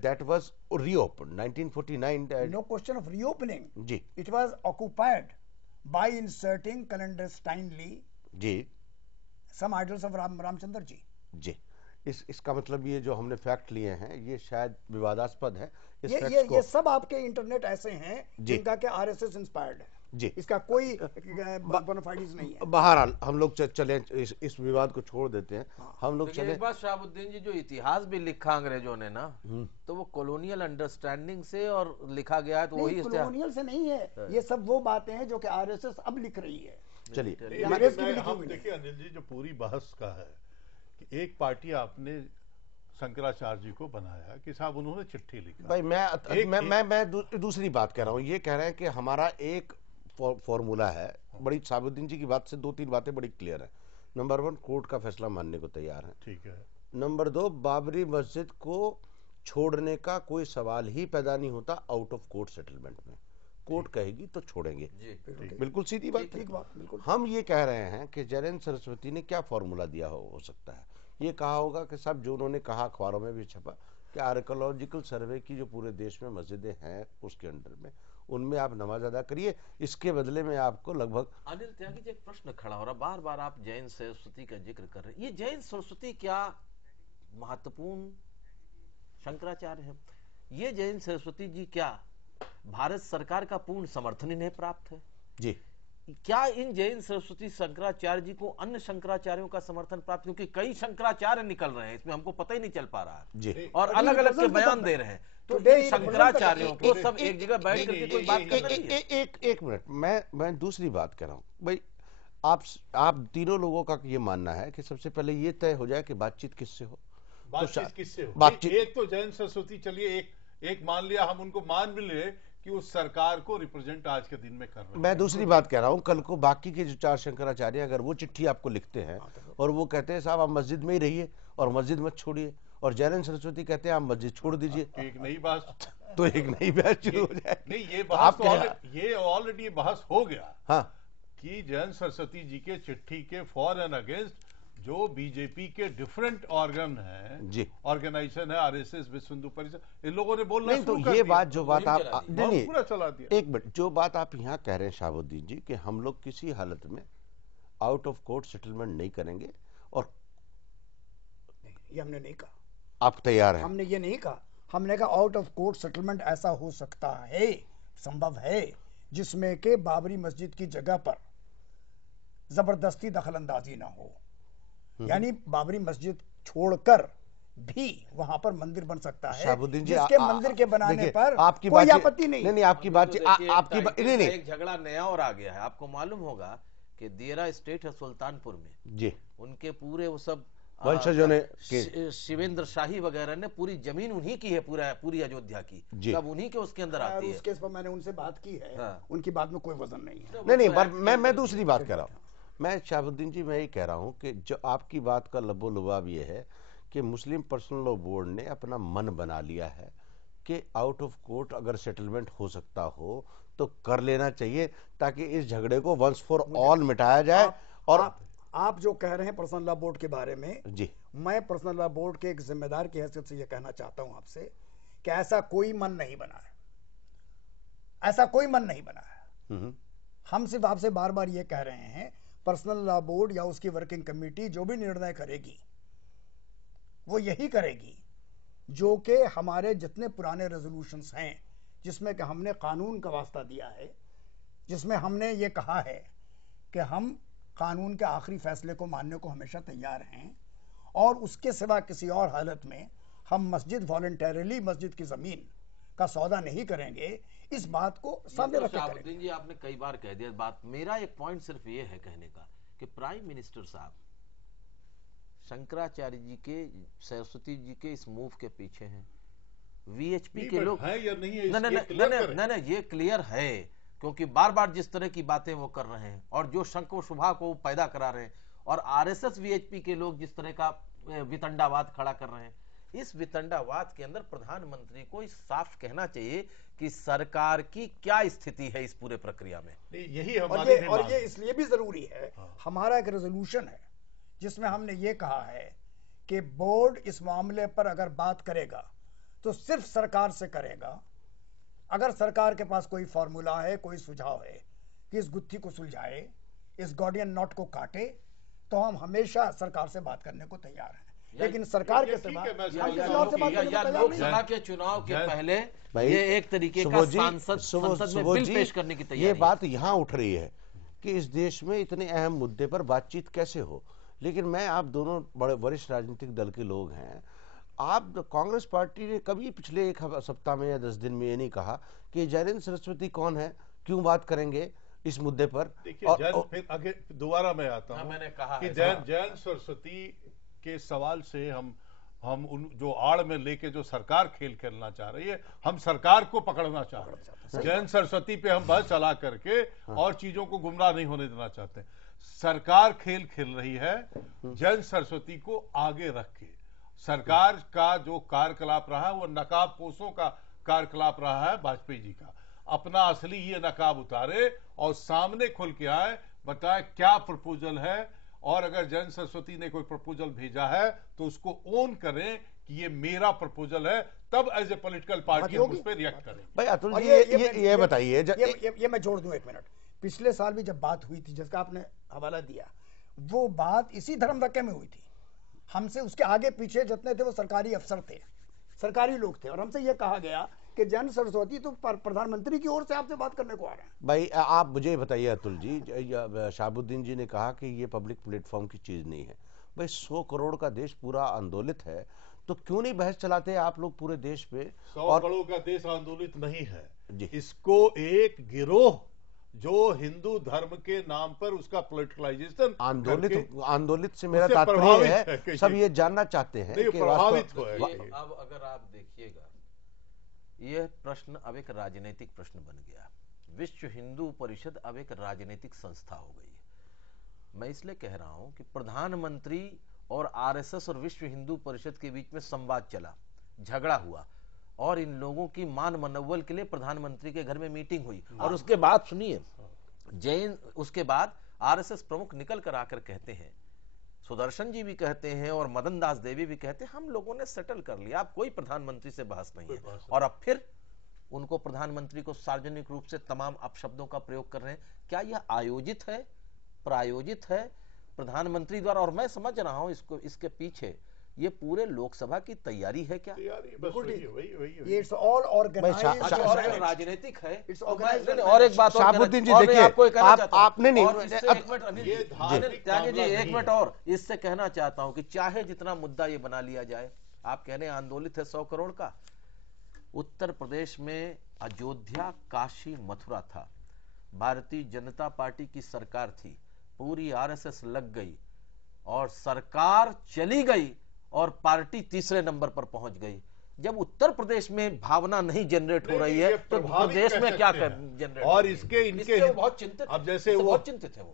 That was reopened 1949. No question of reopening. Ji. It was occupied by inserting clandestinely ji some idols of Ramchandra ji. जी. इसका मतलब ये जो हमने फैक्ट लिए हैं ये शायद विवादास्पद है. ये सब आपके इंटरनेट ऐसे हैं जिनका के आरएसएस इंस्पायर्ड है जी. इसका कोई बोनाफाइड्स नहीं है. बहरहाल हम लोग चले इस विवाद को छोड़ देते हैं. हम लोग चले. एक बात शहाबुद्दीन जी, जो इतिहास भी लिखा अंग्रेजों ने ना, तो वो कॉलोनियल अंडरस्टैंडिंग से और लिखा गया है, तो वही कॉलोनियल से नहीं है. ये सब वो बातें हैं जो कि आरएसएस अब लिख रही है. चलिए हम देखिए अनिल जी, जो पूरी बहस का है कि एक पार्टी आपने शंकराचार्य जी को बनाया कि साहब उन्होंने चिट्ठी लिखा. भाई मैं दूसरी बात कह रहा हूँ. ये कह रहे हैं कि हमारा एक फॉर्मूला है. बड़ी शहाबुद्दीन जी की बात से 2-3 बातें बड़ी क्लियर है. नंबर 1, कोर्ट का फैसला मानने को तैयार है. ठीक है. नंबर 2, बाबरी मस्जिद को छोड़ने का कोई सवाल ही पैदा नहीं होता आउट ऑफ कोर्ट सेटलमेंट में. कोर्ट कहेगी तो छोड़ेंगे. बिल्कुल सीधी बात. बिल्कुल. हम ये कह रहे हैं कि जयंत सरस्वती ने क्या फॉर्मूला दिया हो सकता है. ये कहा होगा कि सब जो उन्होंने कहा अखबारों में भी छपा कि आर्कियोलॉजिकल सर्वे की जो पूरे देश में मस्जिदें हैं उसके अंडर में उनमें आप नमाज अदा करिए, इसके बदले में आपको लगभग. अनिल त्यागी जी, एक प्रश्न खड़ा हो रहा, बार बार आप जैन सरस्वती का जिक्र कर रहे हैं. ये जैन सरस्वती क्या महत्वपूर्ण शंकराचार्य है? ये जैन सरस्वती जी क्या भारत सरकार का पूर्ण समर्थन इन्हें प्राप्त है? जी. क्या इन जैन सरस्वती शंकराचार्य जी को अन्य शंकराचार्यों का समर्थन प्राप्त? क्योंकि कई शंकराचार्य निकल रहे हैं, इसमें हमको पता ही नहीं चल पा रहा है जी. और अलग अलग के बयान दे रहे हैं. तो शंकराचार्यों को सब एक जगह बैठ करके कोई बात कर रही है. एक मिनट, मैं दूसरी बात कर रहा हूँ. भाई आप तीनों लोगों का ये मानना है कि सबसे पहले ये तय हो जाए कि बातचीत किससे हो. बातचीत किससे हो? एक तो जैन सरस्वती, चलिए एक मान लिया, हम उनको मान भी ले कि उस सरकार को रिप्रेजेंट आज के दिन में कर रहे हैं. मैं दूसरी बात कह रहा हूं, कल को बाकी के जो 4 शंकराचार्य अगर वो चिट्ठी आपको लिखते हैं और वो कहते हैं साहब आप मस्जिद में ही रहिए और मस्जिद मत छोड़िए, और जयंत सरस्वती कहते हैं आप मस्जिद छोड़ दीजिए, एक नई बात तो एक नई बहस शुरू हो जाए. नहीं, ये बहस ये ऑलरेडी बहस हो गया. हाँ, कि जयंत सरस्वती जी के चिट्ठी के फॉर एंड अगेंस्ट जो बीजेपी के डिफरेंट ऑर्गन है, ऑर्गेनाइजेशन है, आरएसएस, विश्व हिंदू परिषद, इन लोगों ने बोलना नहीं. तो ये बात जो बात आप पूरा चला दिया. एक मिनट, जो बात आप यहाँ कह रहे हैं शहाबुद्दीन जी कि हम लोग किसी हालत में आउट ऑफ कोर्ट सेटलमेंट नहीं करेंगे, और ये हमने नहीं कहा. आप तैयार हैं? हमने ये नहीं कहा. हमने कहा आउट ऑफ कोर्ट सेटलमेंट ऐसा हो सकता है, संभव है, जिसमें के बाबरी मस्जिद की जगह पर जबरदस्ती दखलंदाजी ना हो. यानी बाबरी मस्जिद छोड़कर भी वहां पर मंदिर बन सकता है, जिसके मंदिर के बनाने पर कोई आपत्ति नहीं. नहीं, आपकी बात नहीं, एक झगड़ा नया और आ गया है. आपको मालूम होगा कि देरा स्टेट है सुल्तानपुर में जी, उनके पूरे वो सब वंशजों ने, शिवेंद्र शाही वगैरह ने पूरी जमीन उन्हीं की है, पूरी अयोध्या की सब उन्हीं के उसके अंदर आती है. उस केस पर मैंने उनसे बात की है. उनकी बात में कोई वजन नहीं है. नहीं, मैं दूसरी बात कर रहा हूँ. मैं शहाबुद्दीन जी, मैं ये कह रहा हूं कि जो आपकी बात का लबो लुबाब ये है कि मुस्लिम पर्सनल लॉ बोर्ड ने अपना मन बना लिया है कि आउट ऑफ कोर्ट अगर सेटलमेंट हो सकता हो तो कर लेना चाहिए, ताकि इस झगड़े को वंस फॉर ऑल मिटाया जाए. और आप जो कह रहे हैं पर्सनल लॉ बोर्ड के बारे में जी, मैं पर्सनल लॉ बोर्ड के एक जिम्मेदार की हैसियत से यह कहना चाहता हूं आपसे कि ऐसा कोई मन नहीं बना है. ऐसा कोई मन नहीं बना है. हम सिर्फ आपसे बार बार ये कह रहे हैं पर्सनल लॉ बोर्ड या उसकी वर्किंग कमेटी जो भी निर्णय करेगी वो यही करेगी जो कि हमारे जितने पुराने रेजोल्यूशंस हैं, जिसमें कि हमने कानून का वास्ता दिया है, जिसमें हमने ये कहा है कि हम कानून के आखिरी फैसले को मानने को हमेशा तैयार हैं, और उसके सिवा किसी और हालत में हम मस्जिद वॉलंटरीली मस्जिद की जमीन का सौदा नहीं करेंगे. इस बात को सामने रख के जी आपने कई बार कह दिया बात. मेरा एक पॉइंट सिर्फ ये है कहने का कि प्राइम मिनिस्टर साहब शंकराचार्य जी के, सरस्वती जी के इस मूव के पीछे हैं. वीएचपी के लोग है या नहीं है? नहीं, ये क्लियर है, क्योंकि बार बार जिस तरह की बातें वो कर रहे हैं और जो शंक व शुभा को पैदा करा रहे हैं, और आरएसएस वीएचपी के लोग जिस तरह का वितंडावाद खड़ा कर रहे हैं, इस वितंडावाद के अंदर प्रधानमंत्री को इस साफ कहना चाहिए कि सरकार की क्या स्थिति है इस पूरे प्रक्रिया में। यही और ये इसलिए भी जरूरी है, हमारा एक रेजोल्यूशन है जिसमें हमने ये कहा है कि बोर्ड इस मामले पर अगर बात करेगा तो सिर्फ सरकार से करेगा। अगर सरकार के पास कोई फॉर्मूला है, कोई सुझाव है कि इस गुत्थी को सुलझाए, इस गॉर्डियन नॉट को काटे, तो हम हमेशा सरकार से बात करने को तैयार हैं। लेकिन सरकार के सिवा लोकसभा के चुनाव के पहले ये एक तरीके का संसद में बिल पेश करने की तैयारी। ये बात यहाँ उठ रही है कि इस देश में इतने अहम मुद्दे पर बातचीत कैसे हो, लेकिन मैं आप दोनों बड़े वरिष्ठ राजनीतिक दल के लोग हैं, आप कांग्रेस पार्टी ने कभी पिछले एक सप्ताह में या 10 दिन में ये नहीं कहा कि जयंत सरस्वती कौन है, क्यों बात करेंगे इस मुद्दे पर। देखिए फिर आगे दोबारा मैं आता हूं, मैंने कहा कि जयंत सरस्वती के सवाल से हम उन जो आड़ में लेके जो सरकार खेल खेलना चाह रही है, हम सरकार को पकड़ना चाह रहे हैं। जयंत सरस्वती पे हम बहस चला करके और चीजों को गुमराह नहीं होने देना चाहते। सरकार खेल खेल रही है, जयंत सरस्वती को आगे रख के सरकार का जो कार्यकलाप रहा है वो नकाबपोशों का कार्यकलाप रहा है वाजपेयी जी का। अपना असली ये नकाब उतारे और सामने खुल के आए, बताए क्या प्रपोजल है, और अगर जयंत सरस्वती ने कोई प्रपोजल भेजा है तो उसको ओन करें कि ये मेरा प्रपोजल है, तब एज ए पॉलिटिकल पार्टी हम उस पर रिएक्ट करें। भाई अतुल जी ये बताइए, ये मैं जोड़ दूं 1 मिनट। पिछले साल भी जब बात हुई थी, जिसका आपने हवाला दिया, वो बात इसी धर्म धक्के में हुई थी। हमसे उसके आगे पीछे जितने थे वो सरकारी अफसर थे, सरकारी लोग थे, और हमसे ये कहा गया कि जयंत सरस्वती तो प्रधानमंत्री की ओर से आपसे बात करने को आ रहे हैं। भाई आप मुझे बताइए अतुल जी, शहाबुद्दीन जी ने कहा कि ये पब्लिक प्लेटफॉर्म की चीज नहीं है। भाई 100 करोड़ का देश पूरा आंदोलित है, तो क्यों नहीं बहस चलाते आप लोग पूरे देश पे। 100 करोड़ का देश आंदोलित नहीं है, इसको एक गिरोह जो हिंदू धर्म के नाम पर उसका पॉलिटिकलाइजेशन आंदोलित से मेरा तात्पर्य है सब ये जानना चाहते हैं कि प्रभावित हो। अब अगर आप देखिएगा, यह प्रश्न अब एक राजनीतिक प्रश्न बन गया। विश्व हिंदू परिषद अब एक राजनीतिक संस्था हो गई है। मैं इसलिए कह रहा हूं कि प्रधानमंत्री और आरएसएस और विश्व हिंदू परिषद के बीच में संवाद चला, झगड़ा हुआ, और इन लोगों की मान मनोबल के लिए प्रधानमंत्री के घर में मीटिंग हुई, और उसके बाद सुनिए उसके बाद आरएसएस प्रमुख निकल कर आकर कहते हैं, सुदर्शन जी भी कहते हैं और मदन दास देवी भी कहते हैं, हम लोगों ने सेटल कर लिया, अब कोई प्रधानमंत्री से बहस नहीं है। और अब फिर उनको प्रधानमंत्री को सार्वजनिक रूप से तमाम अपशब्दों का प्रयोग कर रहे हैं। क्या यह आयोजित है, प्रायोजित है प्रधानमंत्री द्वारा? और मैं समझ रहा हूं इसको, इसके पीछे ये पूरे लोकसभा की तैयारी है क्या? इट्स ऑल ऑर्गेनाइज्ड और राजनीतिक है। और एक बात शहाबुद्दीन जी देखिए, आपने नहीं, त्यागी जी एक मिनट और इससे कहना चाहता हूं कि चाहे जितना मुद्दा ये बना लिया जाए, आप कह रहे हैं आंदोलित है 100 करोड़ का। उत्तर प्रदेश में अयोध्या, काशी, मथुरा था, भारतीय जनता पार्टी की सरकार थी, पूरी आरएसएस लग गई और सरकार चली गई और पार्टी तीसरे नंबर पर पहुंच गई। जब उत्तर प्रदेश में भावना नहीं जनरेट हो रही है तो प्रदेश में क्या जनरेट? और इनके बहुत चिंतित, अब जैसे वो बहुत चिंतित है वो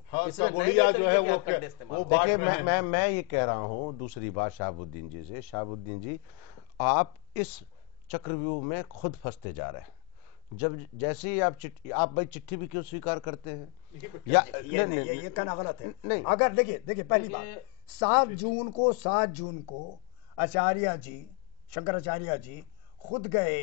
जो है वो देखिए, मैं ये कह रहा हूं दूसरी बात शहाबुद्दीन जी से। शहाबुद्दीन जी, आप इस चक्रव्यूह में खुद फंसते जा रहे हैं। जब जैसे ही आप भाई चिट्ठी भी क्यों स्वीकार करते हैं? ये कहना गलत है। नहीं, अगर देखिए पहली बात 7 जून को आचार्य जी, शंकराचार्य जी खुद गए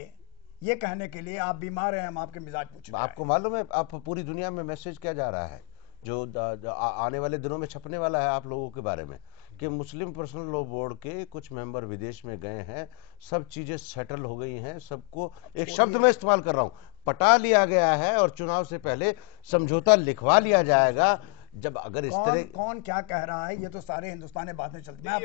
ये कहने के लिए आप बीमार हैं, हम आपके मिजाज पूछ रहे हैं। आपको मालूम है आप पूरी दुनिया में मैसेज क्या जा रहा है जो आने वाले दिनों में छपने वाला है आप लोगों के बारे में, कि मुस्लिम पर्सनल लॉ बोर्ड के कुछ मेंबर विदेश में गए हैं, सब चीजें सेटल हो गई हैं, सबको एक शब्द में इस्तेमाल कर रहा हूं, पटा लिया गया है और चुनाव से पहले समझौता लिखवा लिया जाएगा। जब अगर इस तरह कौन क्या कह रहा है, ये तो सारे हिंदुस्तान में बातें चलती हैं।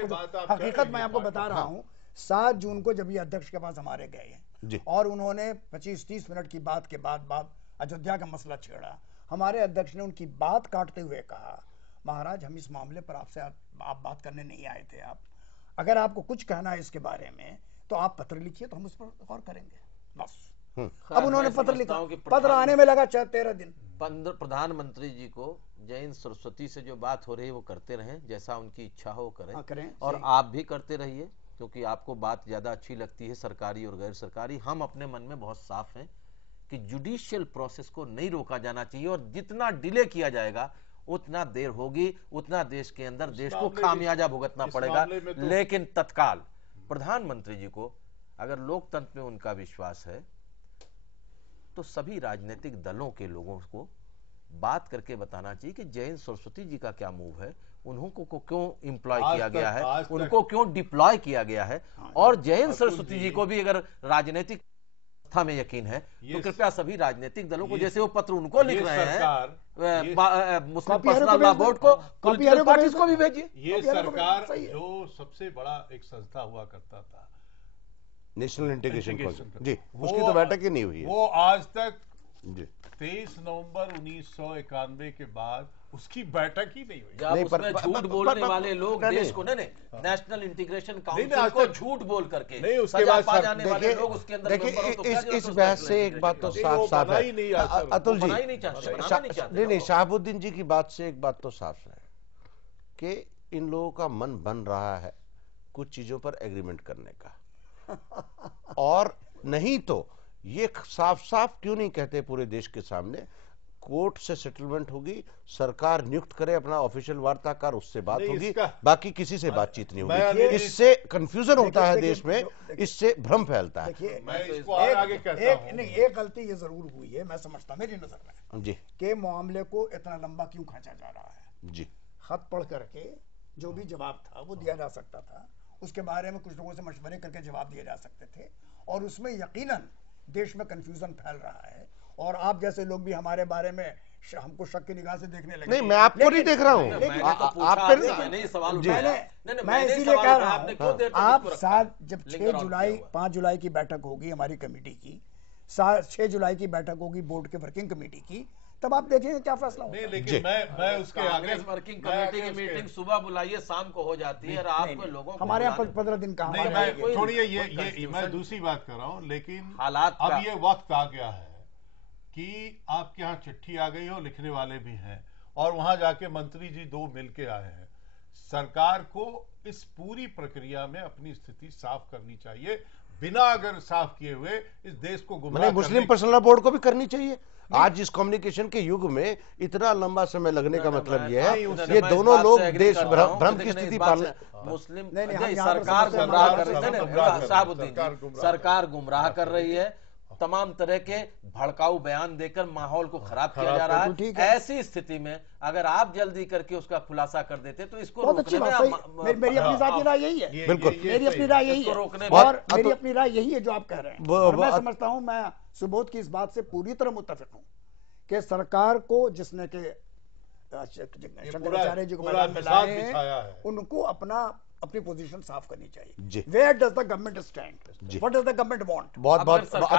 हकीकत मैं आपको बता रहा हूँ, 7 जून को जब ये अध्यक्ष के पास हमारे गए और उन्होंने 25-30 मिनट की बात के बाद अयोध्या का मसला छेड़ा, हमारे अध्यक्ष ने उनकी बात काटते हुए कहा, महाराज हम इस मामले पर आपसे आप बात करने नहीं आए थे, आप अगर आपको कुछ कहना है इसके बारे में तो आप पत्र लिखिए, तो हम उस पर गौर करेंगे। बस अब उन्होंने पत्र लिखा, पत्र आने में लगा 13 दिन। प्रधानमंत्री जी को जयंत सरस्वती से जो बात हो रही है वो करते रहें, जैसा उनकी इच्छा हो करें, और आप भी करते रहिए। क्योंकि आपको बात ज़्यादा अच्छी लगती है सरकारी और गैर सरकारी। हम अपने मन में बहुत साफ हैं कि जुडिशियल प्रोसेस को नहीं रोका जाना चाहिए, और जितना डिले किया जाएगा उतना देर होगी, उतना देश के अंदर देश को खामियाजा भुगतना पड़ेगा। लेकिन तत्काल प्रधानमंत्री जी को अगर लोकतंत्र में उनका विश्वास है तो सभी राजनीतिक दलों के लोगों को बात करके बताना चाहिए कि जयंत सरस्वती जी का क्या मूव है, उन्होंने को क्यों एम्प्लॉय किया गया है, उनको क्यों डिप्लॉय किया गया है। और जयंत सरस्वती जी को भी अगर राजनीतिक था में यकीन है तो कृपया सभी राजनीतिक दलों को, जैसे वो पत्र उनको लिख रहे हैं मुस्लिम पर्सनल लॉ बोर्ड को, पॉलिटिकल पार्टीज को भी भेजिए। ये सरकार जो सबसे बड़ा एक संस्था हुआ करता था नेशनल इंटीग्रेशन काउंसिल जी, उसकी तो बैठक ही नहीं हुई है। वो आज तक 23 नवंबर 1991 के बाद उसकी बैठक ही नहीं हुई। नहीं, उसमें झूठ बोलने वाले लोग देश को नेशनल इंटीग्रेशन काउंसिल को झूठ बोल करके नहीं, उसके बाद पा जाने वाले लोग उसके अंदर देखिए इस बहस से एक बात तो साफ है अतुल जी, नहीं शहाबुद्दीन जी की बात से एक बात तो साफ है कि इन लोगों का मन बन रहा है कुछ चीजों पर एग्रीमेंट करने का, और नहीं तो ये साफ साफ क्यों नहीं कहते पूरे देश के सामने, कोर्ट से सेटलमेंट होगी, सरकार नियुक्त करे अपना ऑफिशियल वार्ताकार, उससे बात होगी, बाकी किसी से बातचीत नहीं होगी। इससे कंफ्यूजन होता है देश में, इससे भ्रम फैलता है। एक गलती ये जरूर हुई है, मैं समझता मेरी नजर में जी के मामले को इतना लंबा क्यों खींचा जा रहा है। जी खत पढ़ करके जो भी जवाब था वो दिया जा सकता था, उसके बारे में कुछ लोगों से मशवरे करके जवाब दिए जा सकते थे, और उसमें यकीनन देश में कंफ्यूजन फैल रहा है। और आप जैसे लोग भी हमारे बारे में हमको शक की निगाह से देखने लगे। नहीं, मैं आपको नहीं देख रहा हूँ, आप पर मैं इसीलिए कह रहा हूँ आप साथ जब 5 जुलाई की बैठक होगी हमारी कमेटी की, 6 जुलाई की बैठक होगी बोर्ड के वर्किंग कमेटी की, तब आप देखेंगे क्या फैसला होगा। लेकिन मैं उसके कांग्रेस वर्किंग कमेटी की मीटिंग सुबह बुलाइए शाम को हो जाती है, और आपको लोगों को हमारे यहाँ 15 दिन का छोड़िए, ये मैं दूसरी बात कर रहा हूँ, लेकिन हालात अब ये वक्त आ गया है कि आपके यहाँ चिट्ठी आ गई हो, लिखने वाले भी हैं, और वहां जाके मंत्री जी 2 मिलके आए हैं। सरकार को इस पूरी प्रक्रिया में अपनी स्थिति साफ करनी चाहिए, बिना अगर साफ किए हुए इस देश को गुमराह मुस्लिम पर्सनल लॉ बोर्ड को भी करनी चाहिए। आज इस कम्युनिकेशन के युग में इतना लंबा समय लगने का मतलब यह है ये दोनों लोग देश भ्रम की स्थिति पालने मुस्लिम सरकार गुमराह कर रही है, शाहबुद्दीन सरकार गुमराह कर रही है, तमाम तरह के भड़काऊ बयान देकर माहौल को खराब किया जा रहा है। ऐसी स्थिति में अगर आप जल्दी करके उसका खुलासा कर देते तो इसको रोकने में मेरी अपनी ज़ाती राय यही है। बिल्कुल मेरी अपनी राय यही है, और मेरी अपनी राय यही है जो आप कह रहे हैं, और मैं समझता हूं, मैं सुबोध की इस बात से पूरी तरह मुत्तफिक हूं कि सरकार को जिसने के शंकराचार्य जी को मैदान में लाए हैं उनको अपनी पोजीशन साफ करनी चाहिए। Where does the government stand, what does the government want. बहुत